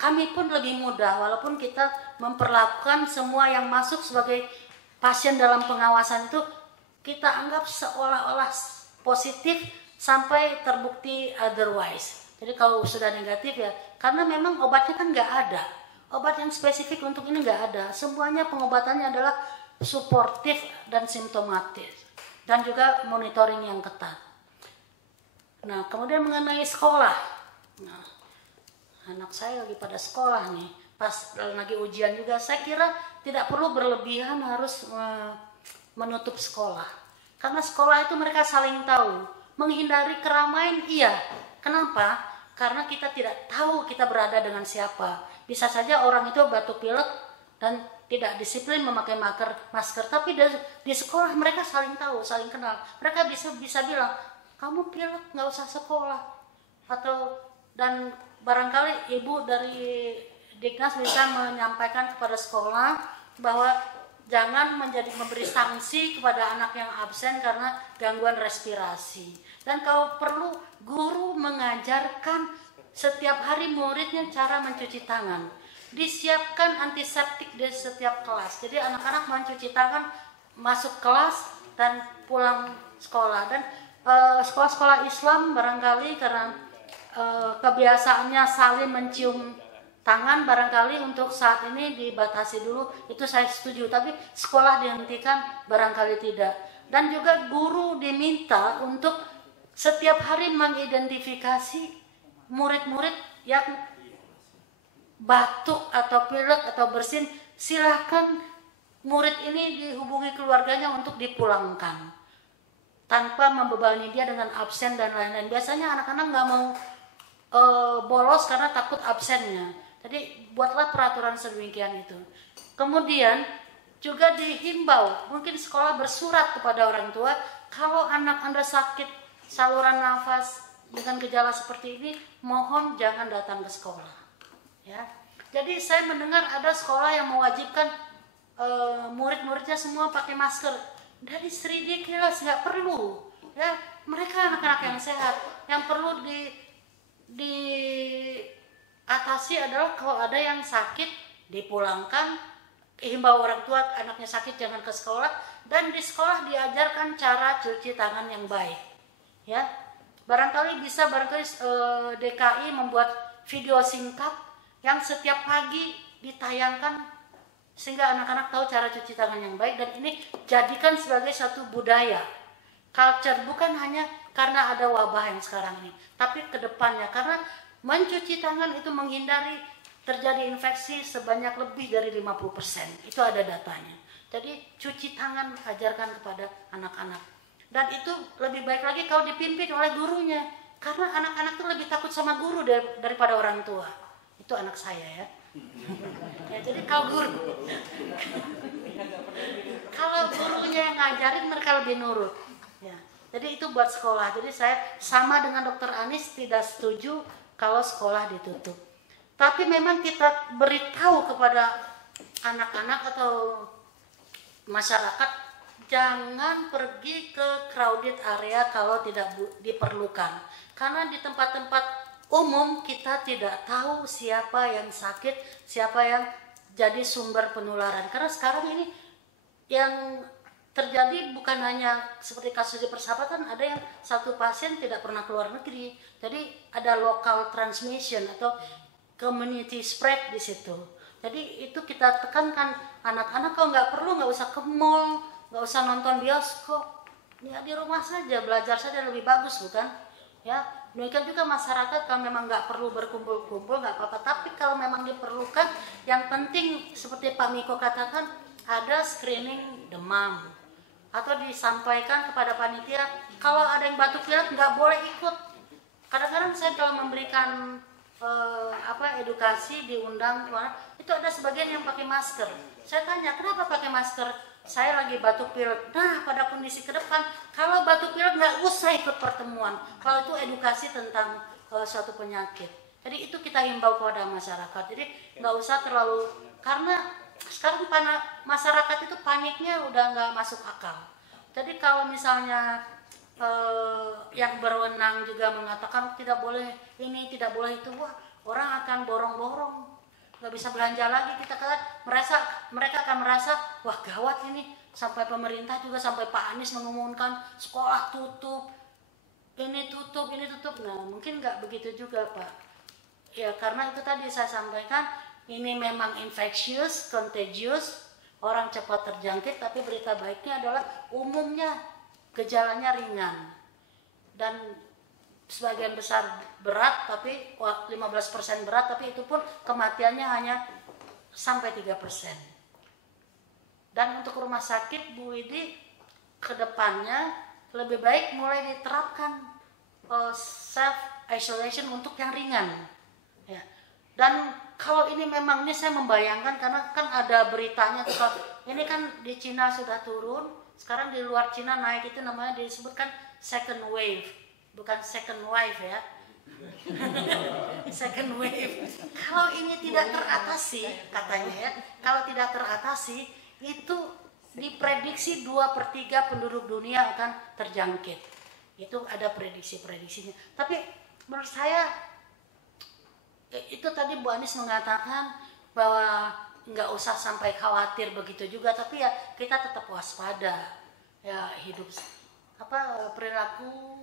kami pun lebih mudah walaupun kita memperlakukan semua yang masuk sebagai pasien dalam pengawasan itu kita anggap seolah-olah positif sampai terbukti otherwise. Jadi kalau sudah negatif ya, karena memang obatnya kan nggak ada. Obat yang spesifik untuk ini nggak ada. Semuanya pengobatannya adalah suportif dan simptomatis. Dan juga monitoring yang ketat. Nah, kemudian mengenai sekolah. Nah anak saya lagi pada sekolah nih, pas lagi ujian juga, saya kira tidak perlu berlebihan harus menutup sekolah. Karena sekolah itu mereka saling tahu. Menghindari keramaian, iya. Kenapa? Karena kita tidak tahu kita berada dengan siapa. Bisa saja orang itu batuk pilek dan tidak disiplin memakai masker. Tapi di sekolah mereka saling tahu, saling kenal. Mereka bisa bilang, kamu pilek nggak usah sekolah. Dan barangkali ibu dari Diknas bisa menyampaikan kepada sekolah bahwa jangan memberi sanksi kepada anak yang absen karena gangguan respirasi. Dan kalau perlu guru mengajarkan setiap hari muridnya cara mencuci tangan. Disiapkan antiseptik di setiap kelas. Jadi anak-anak mencuci tangan masuk kelas dan pulang sekolah. Dan sekolah-sekolah Islam barangkali karena kebiasaannya saling mencium tangan, barangkali untuk saat ini dibatasi dulu, itu saya setuju. Tapi sekolah dihentikan barangkali tidak. Dan juga guru diminta untuk setiap hari mengidentifikasi murid-murid yang batuk atau pilek atau bersin. Silahkan murid ini dihubungi keluarganya untuk dipulangkan tanpa membebani dia dengan absen dan lain-lain. Biasanya anak-anak nggak mau bolos karena takut absennya. Jadi buatlah peraturan sedemikian itu. Kemudian juga dihimbau, mungkin sekolah bersurat kepada orang tua, kalau anak Anda sakit saluran nafas dengan gejala seperti ini, mohon jangan datang ke sekolah. Ya. Jadi saya mendengar ada sekolah yang mewajibkan murid-muridnya semua pakai masker. Dari ridiculous, nggak perlu. Ya, mereka anak-anak yang sehat. Yang perlu diatasi adalah kalau ada yang sakit dipulangkan, himbau orang tua anaknya sakit jangan ke sekolah, dan di sekolah diajarkan cara cuci tangan yang baik. Ya, barangkali DKI membuat video singkat yang setiap pagi ditayangkan sehingga anak-anak tahu cara cuci tangan yang baik, dan ini jadikan sebagai satu budaya, culture, bukan hanya karena ada wabah yang sekarang ini, tapi ke depannya, karena mencuci tangan itu menghindari terjadi infeksi sebanyak lebih dari 50%. Itu ada datanya. Jadi cuci tangan ajarkan kepada anak-anak. Dan itu lebih baik lagi kalau dipimpin oleh gurunya. Karena anak-anak itu lebih takut sama guru daripada orang tua. Itu anak saya ya. Ya, jadi kalau gurunya yang ngajarin, mereka lebih nurut. Ya. Jadi itu buat sekolah. Jadi saya sama dengan Dr. Anis tidak setuju kalau sekolah ditutup. Tapi memang kita beritahu kepada anak-anak atau masyarakat, jangan pergi ke crowded area kalau tidak diperlukan. Karena di tempat-tempat umum kita tidak tahu siapa yang sakit, siapa yang jadi sumber penularan. Karena sekarang ini yang terjadi bukan hanya seperti kasus di Persahabatan, ada yang satu pasien tidak pernah keluar negeri. Jadi ada local transmission atau community spread di situ. Jadi itu kita tekankan anak-anak, kalau nggak perlu nggak usah ke mall, nggak usah nonton bioskop, ya di rumah saja belajar saja lebih bagus, bukan? Ya, demikian juga masyarakat kalau memang nggak perlu berkumpul-kumpul nggak apa-apa. Tapi kalau memang diperlukan, yang penting seperti Pak Miko katakan, ada screening demam atau disampaikan kepada panitia kalau ada yang batuk pilek nggak boleh ikut. Kadang-kadang saya kalau memberikan edukasi diundang itu ada sebagian yang pakai masker. Saya tanya, kenapa pakai masker? Saya lagi batuk pilek. Nah, pada kondisi ke depan, kalau batuk pilek nggak usah ikut pertemuan. Kalau itu edukasi tentang suatu penyakit. Jadi itu kita himbau kepada masyarakat. Jadi nggak usah terlalu, karena sekarang masyarakat itu paniknya udah nggak masuk akal. Jadi kalau misalnya yang berwenang juga mengatakan tidak boleh ini, tidak boleh itu, wah orang akan borong-borong, nggak bisa belanja lagi. Kita kata mereka akan merasa wah gawat ini, sampai pemerintah juga sampai Pak Anies mengumumkan sekolah tutup, ini tutup. Nah mungkin nggak begitu juga Pak. Ya karena itu tadi saya sampaikan, ini memang infectious, contagious, orang cepat terjangkit, tapi berita baiknya adalah umumnya gejalanya ringan. Dan sebagian besar berat, tapi 15% berat, tapi itu pun kematiannya hanya sampai 3%. Dan untuk rumah sakit, Bu Widi, ke depannya lebih baik mulai diterapkan self isolation untuk yang ringan. Ya. Dan kalau ini memang, ini saya membayangkan karena kan ada beritanya tuh, ini kan di Cina sudah turun, sekarang di luar Cina naik, itu namanya disebutkan second wave, bukan second wife ya. Second wave. Kalau ini tidak teratasi, katanya ya, kalau tidak teratasi, itu diprediksi 2/3 penduduk dunia akan terjangkit. Itu ada prediksi-prediksinya. Tapi menurut saya, itu tadi Bu Anies mengatakan bahwa nggak usah sampai khawatir begitu juga, tapi ya kita tetap waspada, ya hidup perilaku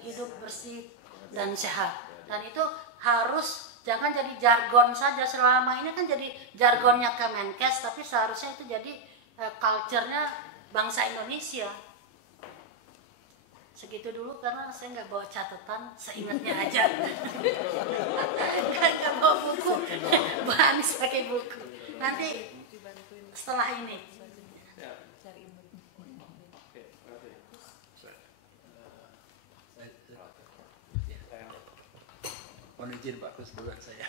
hidup bersih dan sehat. Dan itu harus jangan jadi jargon saja. Selama ini kan jadi jargonnya Kemenkes, tapi seharusnya itu jadi culture-nya bangsa Indonesia. Segitu dulu karena saya nggak bawa catatan, seingatnya aja. Kan nggak bawa buku, Bu Anies pakai buku. Nanti setelah ini. Mohon izin Pak Kus, duluan saya.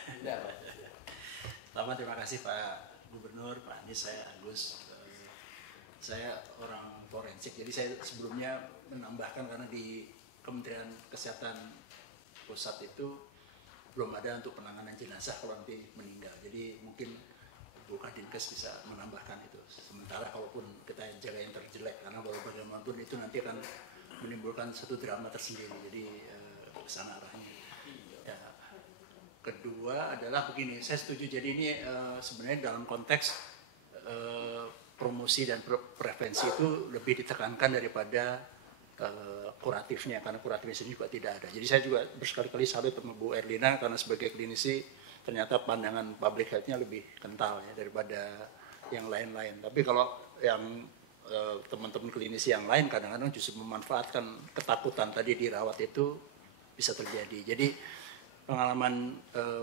Pertama terima kasih Pak Gubernur, Pak Anies, saya Agus. Saya orang forensik, jadi saya sebelumnya menambahkan karena di Kementerian Kesehatan Pusat itu belum ada untuk penanganan jenazah kalau nanti meninggal. Jadi mungkin Bu Kadinkes bisa menambahkan itu. Sementara kalaupun kita jaga yang terjelek, karena bagaimanapun itu nanti akan menimbulkan satu drama tersendiri. Jadi ke sana arahnya. Ya. Kedua adalah begini, saya setuju. Jadi ini sebenarnya dalam konteks promosi dan prevensi itu lebih ditekankan daripada kuratifnya, karena kuratifnya sendiri juga tidak ada. Jadi saya juga berkali-kali salut sama Bu Erlina karena sebagai klinisi ternyata pandangan public health-nya lebih kental ya daripada yang lain-lain. Tapi kalau yang teman-teman klinisi yang lain kadang-kadang justru memanfaatkan ketakutan tadi dirawat itu bisa terjadi. Jadi pengalaman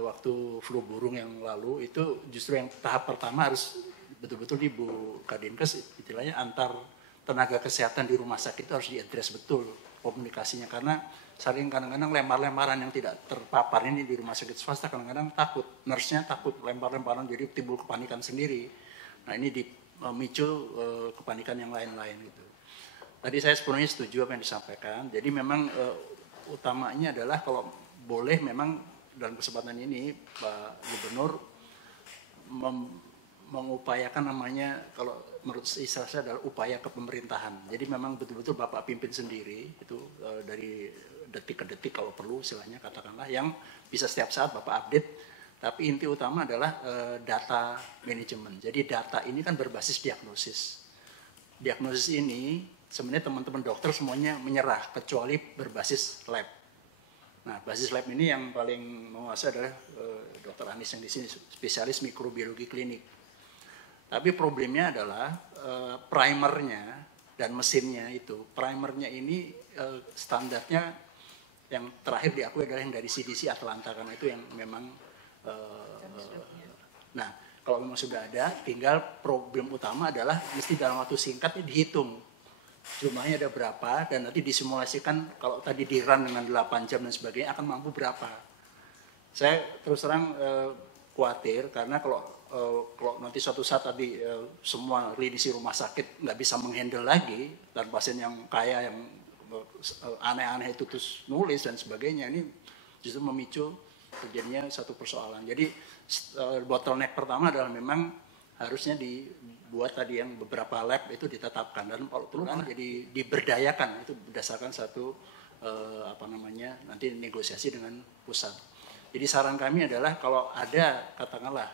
waktu flu burung yang lalu itu justru yang tahap pertama harus betul-betul di Bu Kadinkes, istilahnya antar tenaga kesehatan di rumah sakit itu harus diadres betul komunikasinya, karena sering kadang-kadang lempar-lemparan yang tidak terpapar ini di rumah sakit swasta kadang-kadang takut, nurse-nya takut lempar-lemparan jadi timbul kepanikan sendiri. Nah ini memicu kepanikan yang lain-lain gitu. Tadi saya sepenuhnya setuju apa yang disampaikan. Jadi memang utamanya adalah kalau boleh memang dalam kesempatan ini Pak Gubernur mengupayakan namanya, kalau menurut istilah saya adalah upaya kepemerintahan. Jadi memang betul-betul Bapak pimpin sendiri itu dari detik ke detik kalau perlu istilahnya katakanlah, yang bisa setiap saat Bapak update. Tapi inti utama adalah data manajemen. Jadi data ini kan berbasis diagnosis. Diagnosis ini sebenarnya teman-teman dokter semuanya menyerah kecuali berbasis lab. Nah, basis lab ini yang paling menguasai adalah Dr. Anies yang di sini, spesialis mikrobiologi klinik. Tapi problemnya adalah primernya dan mesinnya itu. Primernya ini standarnya yang terakhir diakui adalah yang dari CDC Atlanta, karena itu yang memang nah kalau memang sudah ada, tinggal problem utama adalah mesti dalam waktu singkatnya dihitung jumlahnya ada berapa, dan nanti disimulasikan kalau tadi di run dengan 8 jam dan sebagainya akan mampu berapa. Saya terus terang khawatir karena kalau nanti suatu saat tadi semua klinisi rumah sakit nggak bisa menghandle lagi, dan pasien yang kaya yang aneh-aneh itu terus nulis dan sebagainya, ini justru memicu terjadinya satu persoalan. Jadi bottleneck pertama adalah memang harusnya dibuat tadi yang beberapa lab itu ditetapkan, dan kalau perlu jadi diberdayakan itu berdasarkan satu nanti negosiasi dengan pusat. Jadi saran kami adalah kalau ada katakanlah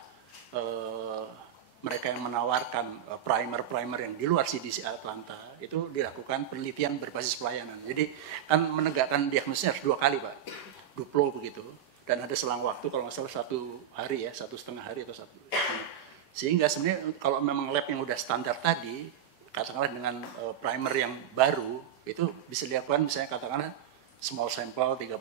mereka yang menawarkan primer yang di luar CDC Atlanta itu dilakukan penelitian berbasis pelayanan. Jadi kan menegakkan diagnosisnya harus 2 kali Pak, duplo begitu, dan ada selang waktu kalau nggak salah 1 hari ya, 1,5 hari atau 1. Sehingga sebenarnya kalau memang lab yang udah standar tadi, katakanlah dengan primer yang baru itu bisa dilakukan misalnya katakanlah small sample, 30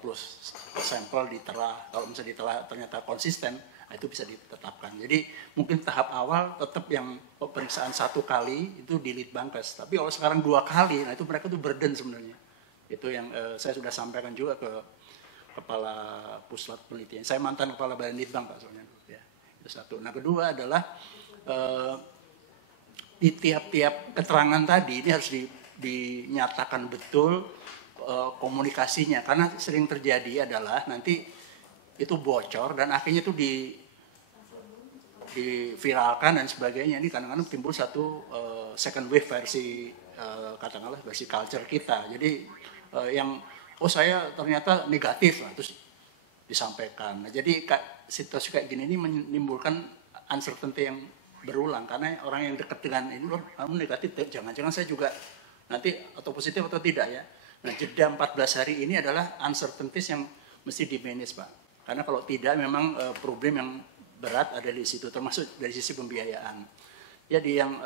sampel ditelah. Kalau misalnya ditelah ternyata konsisten, nah itu bisa ditetapkan. Jadi mungkin tahap awal tetap yang pemeriksaan 1 kali itu di Litbangkes. Tapi kalau sekarang 2 kali, nah itu mereka tuh burden sebenarnya. Itu yang saya sudah sampaikan juga ke Kepala Puslat Penelitian. Saya mantan Kepala Badan Litbang Pak soalnya. Ya, itu satu. Nah kedua adalah di tiap-tiap keterangan tadi ini harus dinyatakan betul komunikasinya, karena sering terjadi adalah nanti itu bocor dan akhirnya itu diviralkan dan sebagainya. Ini kadang-kadang timbul satu second wave versi katakanlah versi culture kita. Jadi yang saya ternyata negatif, nah, terus disampaikan. Nah, jadi situasi kayak gini ini menimbulkan uncertainty yang berulang, karena orang yang dekat dengan ini loh, kamu negatif, jangan-jangan saya juga nanti atau positif atau tidak ya. Nah, jeda 14 hari ini adalah uncertainties yang mesti di-manage Pak. Karena kalau tidak memang problem yang berat ada di situ, termasuk dari sisi pembiayaan. Jadi yang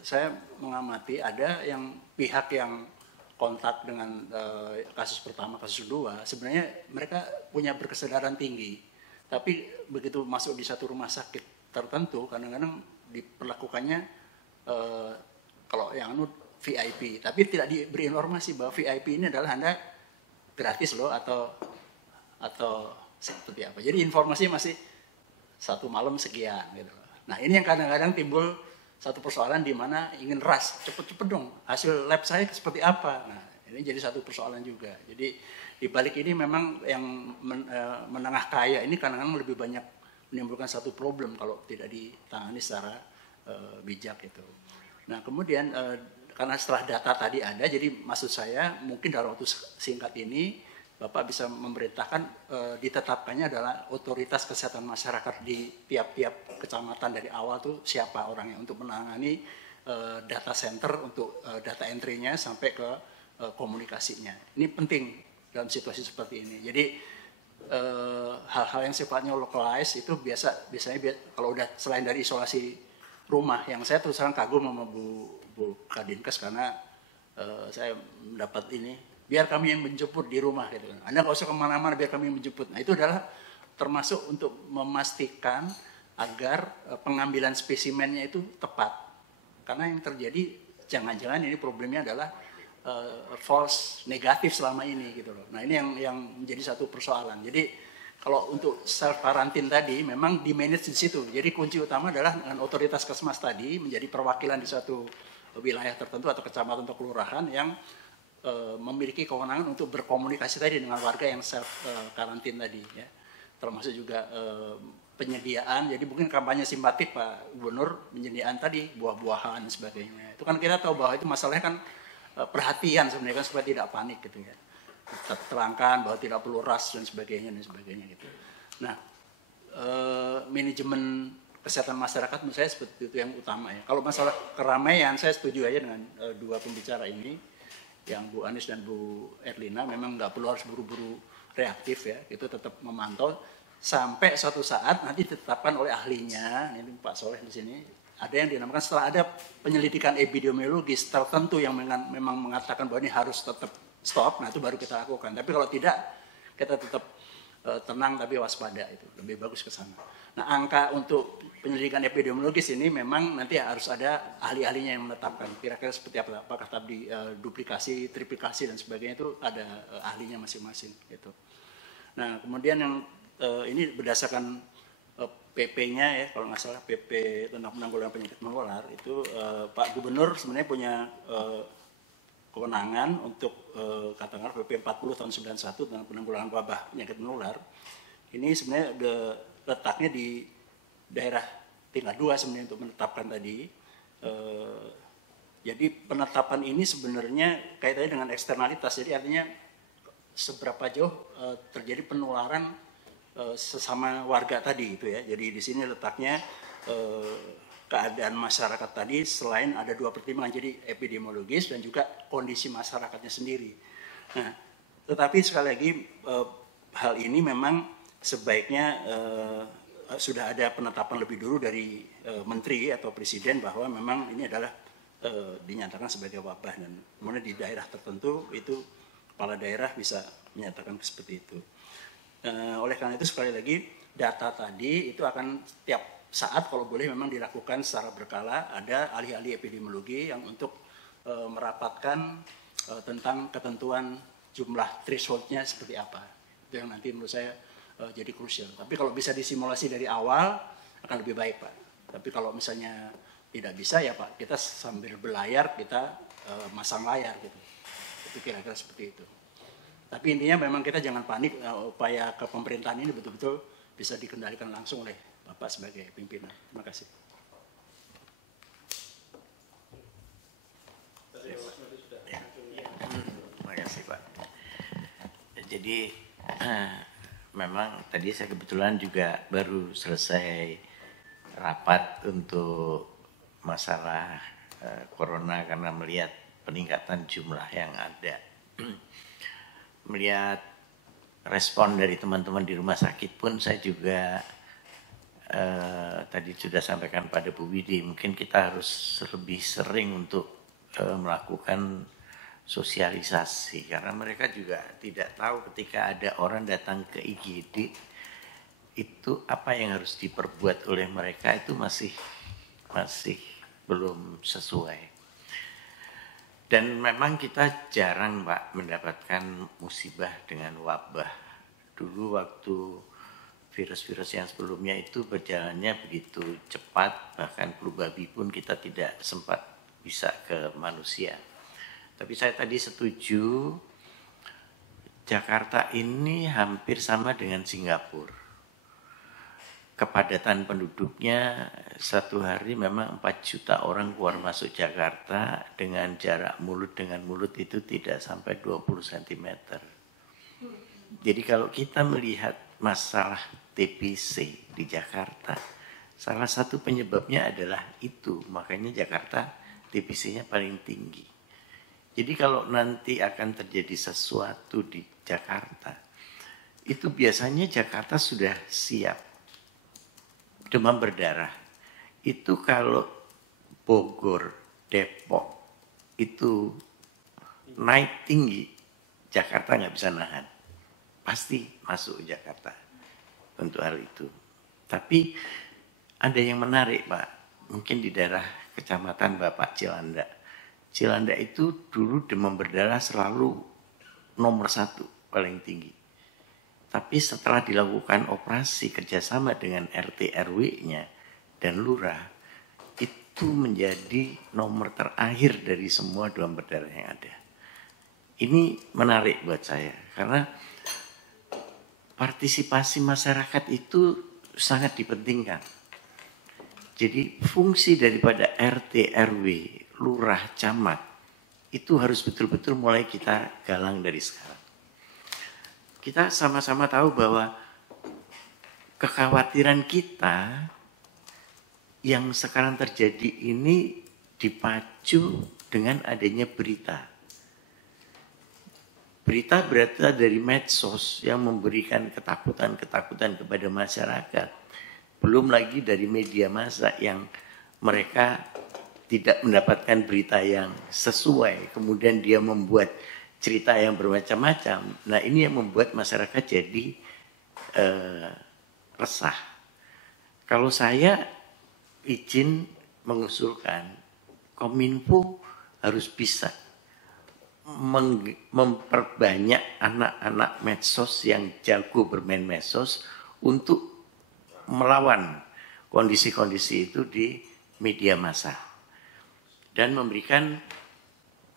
saya mengamati ada yang pihak yang kontak dengan kasus pertama, kasus kedua, sebenarnya mereka punya berkesadaran tinggi. Tapi begitu masuk di satu rumah sakit tertentu, kadang-kadang diperlakukannya kalau yang VIP, tapi tidak diberi informasi bahwa VIP ini adalah Anda gratis loh atau seperti apa. Jadi informasinya masih 1 malam sekian gitu. Nah ini yang kadang-kadang timbul satu persoalan di mana ingin rush, cepet-cepet dong hasil lab saya seperti apa. Nah ini jadi satu persoalan juga. Jadi di balik ini memang yang menengah kaya ini kadang-kadang lebih banyak menimbulkan satu problem kalau tidak ditangani secara bijak itu. Nah kemudian karena setelah data tadi ada, jadi maksud saya mungkin dalam waktu singkat ini Bapak bisa memerintahkan ditetapkannya adalah otoritas kesehatan masyarakat di tiap-tiap kecamatan dari awal tuh siapa orangnya untuk menangani data center untuk data entry-nya sampai ke komunikasinya. Ini penting dalam situasi seperti ini. Jadi hal-hal yang sifatnya localized itu biasanya kalau udah selain dari isolasi rumah, yang saya terus terang kagum sama Bu Kadinkes karena saya mendapat ini, biar kami yang menjemput di rumah gitu. Anda nggak usah kemana-mana, biar kami yang menjemput. Nah itu adalah termasuk untuk memastikan agar pengambilan spesimennya itu tepat. Karena yang terjadi jangan-jangan ini problemnya adalah false negatif selama ini gitu loh. Nah ini yang menjadi satu persoalan. Jadi kalau untuk self karantin tadi memang di manage di situ. Jadi kunci utama adalah dengan otoritas Kesmas tadi menjadi perwakilan di suatu wilayah tertentu atau kecamatan atau kelurahan yang memiliki kewenangan untuk berkomunikasi tadi dengan warga yang self karantin tadi ya. Termasuk juga penyediaan, jadi mungkin kampanye simpatik Pak Gubernur penyediaan tadi buah-buahan dan sebagainya. Itu kan kita tahu bahwa itu masalahnya kan perhatian sebenarnya kan supaya tidak panik gitu ya. Terangkan bahwa tidak perlu rush dan sebagainya gitu. Nah, manajemen kesehatan masyarakat menurut saya seperti itu yang utama ya. Kalau masalah keramaian saya setuju aja dengan dua pembicara ini, yang Bu Anies dan Bu Erlina, memang nggak perlu harus buru-buru reaktif ya, itu tetap memantau sampai suatu saat nanti ditetapkan oleh ahlinya, ini Pak Soleh di sini, ada yang dinamakan setelah ada penyelidikan epidemiologis tertentu yang memang mengatakan bahwa ini harus tetap stop, nah itu baru kita lakukan. Tapi kalau tidak, kita tetap tenang tapi waspada, itu lebih bagus ke sana. Nah angka untuk penyelidikan epidemiologis ini memang nanti harus ada ahli-ahlinya yang menetapkan kira-kira seperti apa, apakah tadi duplikasi, triplikasi dan sebagainya itu ada ahlinya masing-masing gitu. Nah kemudian yang ini berdasarkan PP-nya ya, kalau nggak salah PP tentang penanggulangan penyakit menular itu Pak Gubernur sebenarnya punya kewenangan untuk katakanlah PP 40 tahun 91 tentang penanggulangan wabah penyakit menular. Ini sebenarnya letaknya di daerah tingkat 2 sebenarnya untuk menetapkan tadi. Jadi penetapan ini sebenarnya kaitannya dengan eksternalitas. Jadi artinya seberapa jauh terjadi penularan sesama warga tadi itu ya. Jadi di sini letaknya keadaan masyarakat tadi selain ada dua pertimbangan, jadi epidemiologis dan juga kondisi masyarakatnya sendiri. Nah, tetapi sekali lagi hal ini memang sebaiknya sudah ada penetapan lebih dulu dari menteri atau presiden bahwa memang ini adalah dinyatakan sebagai wabah dan kemudian di daerah tertentu itu kepala daerah bisa menyatakan seperti itu. Oleh karena itu sekali lagi data tadi itu akan tiap saat kalau boleh memang dilakukan secara berkala, ada ahli-ahli epidemiologi yang untuk merapatkan tentang ketentuan jumlah thresholdnya seperti apa. Itu yang nanti menurut saya jadi krusial. Tapi kalau bisa disimulasi dari awal akan lebih baik Pak. Tapi kalau misalnya tidak bisa ya Pak, kita sambil berlayar kita masang layar gitu. Itu kira-kira seperti itu. Tapi intinya memang kita jangan panik, upaya kepemerintahan ini betul-betul bisa dikendalikan langsung oleh Bapak sebagai pimpinan. Terima kasih. Terima kasih Pak. Jadi memang tadi saya kebetulan juga baru selesai rapat untuk masalah corona karena melihat peningkatan jumlah yang ada. Melihat respon dari teman-teman di rumah sakit pun saya juga tadi sudah sampaikan pada Bu Widi, mungkin kita harus lebih sering untuk melakukan sosialisasi karena mereka juga tidak tahu ketika ada orang datang ke IGD itu apa yang harus diperbuat oleh mereka itu masih belum sesuai. Dan memang kita jarang Pak mendapatkan musibah dengan wabah. Dulu waktu virus-virus yang sebelumnya itu berjalannya begitu cepat, bahkan flu babi pun kita tidak sempat bisa ke manusia. Tapi saya tadi setuju, Jakarta ini hampir sama dengan Singapura. Kepadatan penduduknya satu hari memang 4 juta orang keluar masuk Jakarta dengan jarak mulut dengan mulut itu tidak sampai 20 cm. Jadi kalau kita melihat masalah TBC di Jakarta, salah satu penyebabnya adalah itu. Makanya Jakarta TBC-nya paling tinggi. Jadi kalau nanti akan terjadi sesuatu di Jakarta, itu biasanya Jakarta sudah siap. Demam berdarah, itu kalau Bogor, Depok, itu naik tinggi, Jakarta nggak bisa nahan. Pasti masuk Jakarta untuk hal itu. Tapi ada yang menarik Pak, mungkin di daerah kecamatan Bapak Cilanda. Cilanda itu dulu demam berdarah selalu nomor 1 paling tinggi. Tapi setelah dilakukan operasi kerjasama dengan RT RW-nya dan lurah, itu menjadi nomor terakhir dari semua demam berdarah yang ada. Ini menarik buat saya karena partisipasi masyarakat itu sangat dipentingkan. Jadi fungsi daripada RT RW, lurah, camat itu harus betul-betul mulai kita galang dari sekarang. Kita sama-sama tahu bahwa kekhawatiran kita yang sekarang terjadi ini dipacu dengan adanya berita. Berita berasal dari medsos yang memberikan ketakutan-ketakutan kepada masyarakat. Belum lagi dari media massa yang mereka tidak mendapatkan berita yang sesuai. Kemudian dia membuat cerita yang bermacam-macam. Nah ini yang membuat masyarakat jadi resah. Kalau saya izin mengusulkan, Kominfo harus bisa memperbanyak anak-anak medsos yang jago bermain medsos untuk melawan kondisi-kondisi itu di media massa. Dan memberikan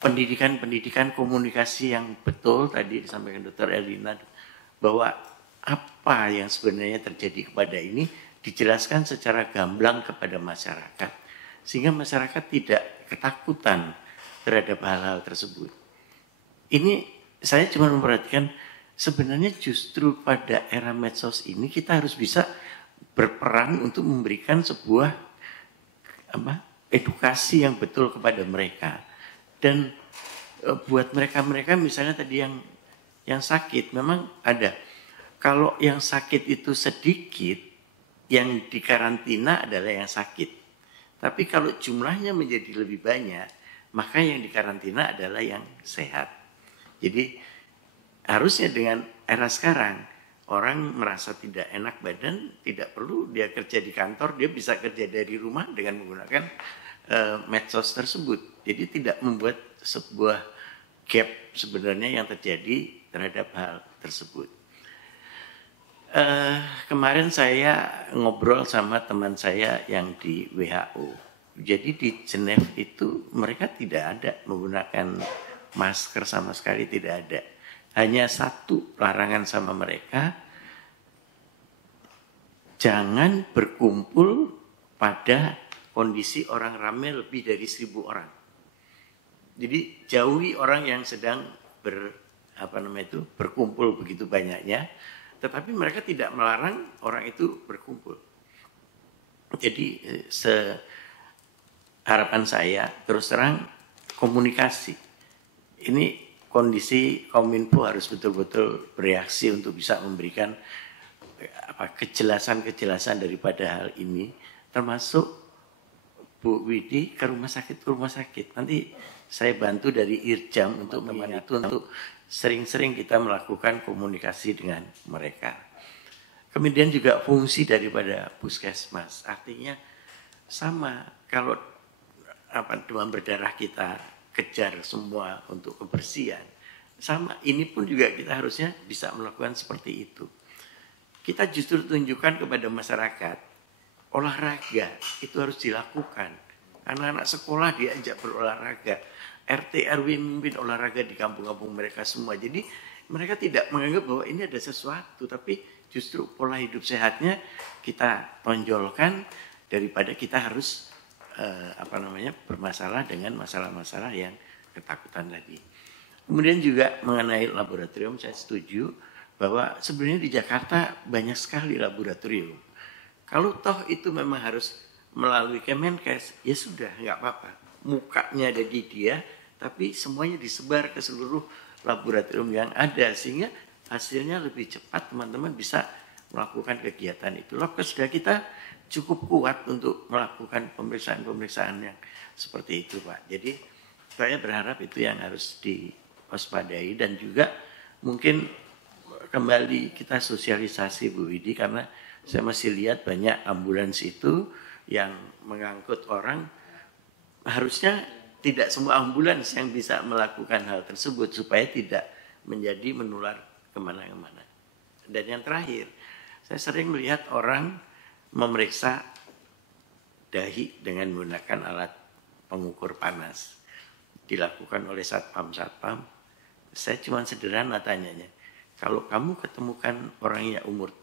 pendidikan komunikasi yang betul, tadi disampaikan Dr. Elina, bahwa apa yang sebenarnya terjadi kepada ini dijelaskan secara gamblang kepada masyarakat, sehingga masyarakat tidak ketakutan terhadap hal-hal tersebut. Ini saya cuma memperhatikan sebenarnya justru pada era medsos ini kita harus bisa berperan untuk memberikan sebuah edukasi yang betul kepada mereka. Dan buat mereka-mereka misalnya tadi yang sakit, memang ada. Kalau yang sakit itu sedikit, yang dikarantina adalah yang sakit. Tapi kalau jumlahnya menjadi lebih banyak, maka yang dikarantina adalah yang sehat. Jadi harusnya dengan era sekarang orang merasa tidak enak badan, tidak perlu dia kerja di kantor, dia bisa kerja dari rumah dengan menggunakan medsos tersebut. Jadi tidak membuat sebuah gap sebenarnya yang terjadi terhadap hal tersebut. Kemarin saya ngobrol sama teman saya yang di WHO. Jadi di Geneva itu mereka tidak ada menggunakan masker sama sekali, tidak ada. Hanya satu larangan sama mereka, jangan berkumpul pada kondisi orang ramai lebih dari 1.000 orang. Jadi jauhi orang yang sedang berkumpul begitu banyaknya, tetapi mereka tidak melarang orang itu berkumpul. Jadi harapan saya terus terang komunikasi. Ini kondisi Kominfo harus betul-betul bereaksi untuk bisa memberikan kejelasan daripada hal ini, termasuk Bu Widi ke rumah sakit. Nanti saya bantu dari Irjam untuk mengingatkan untuk sering-sering kita melakukan komunikasi dengan mereka. Kemudian juga fungsi daripada puskesmas, artinya sama kalau demam berdarah kita kejar semua untuk kebersihan, sama ini pun juga kita harusnya bisa melakukan seperti itu. Kita justru tunjukkan kepada masyarakat olahraga itu harus dilakukan. Anak-anak sekolah diajak berolahraga, RT RW memimpin olahraga di kampung-kampung mereka semua. Jadi mereka tidak menganggap bahwa ini ada sesuatu, tapi justru pola hidup sehatnya kita tonjolkan daripada kita harus bermasalah dengan masalah-masalah yang ketakutan tadi. Kemudian juga mengenai laboratorium, saya setuju bahwa sebenarnya di Jakarta banyak sekali laboratorium. Kalau toh itu memang harus melalui Kemenkes, ya sudah, nggak apa-apa. Mukanya ada di dia, tapi semuanya disebar ke seluruh laboratorium yang ada, sehingga hasilnya lebih cepat, teman-teman bisa melakukan kegiatan itu. Lokes sudah kita cukup kuat untuk melakukan pemeriksaan-pemeriksaan yang seperti itu, Pak. Jadi saya berharap itu yang harus diwaspadai, dan juga mungkin kembali kita sosialisasi Bu Widi, karena saya masih lihat banyak ambulans itu yang mengangkut orang. Harusnya tidak semua ambulans yang bisa melakukan hal tersebut supaya tidak menjadi menular kemana-mana. Dan yang terakhir, saya sering melihat orang memeriksa dahi dengan menggunakan alat pengukur panas. Dilakukan oleh satpam-satpam. Saya cuma sederhana tanyanya, kalau kamu ketemukan orang yang umur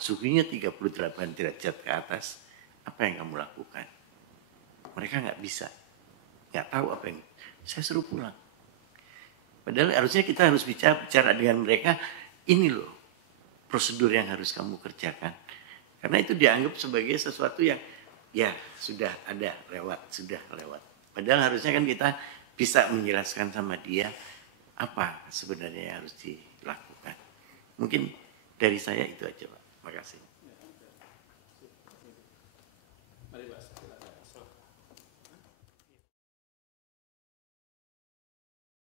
suhunya 38 derajat ke atas, apa yang kamu lakukan? Mereka nggak bisa, nggak tahu apa yang. Saya suruh pulang. Padahal harusnya kita harus bicara dengan mereka, ini loh prosedur yang harus kamu kerjakan. Karena itu dianggap sebagai sesuatu yang ya sudah ada sudah lewat. Padahal harusnya kan kita bisa menjelaskan sama dia apa sebenarnya yang harus dilakukan. Mungkin dari saya itu aja, Pak. Terima kasih. Mari, Pak.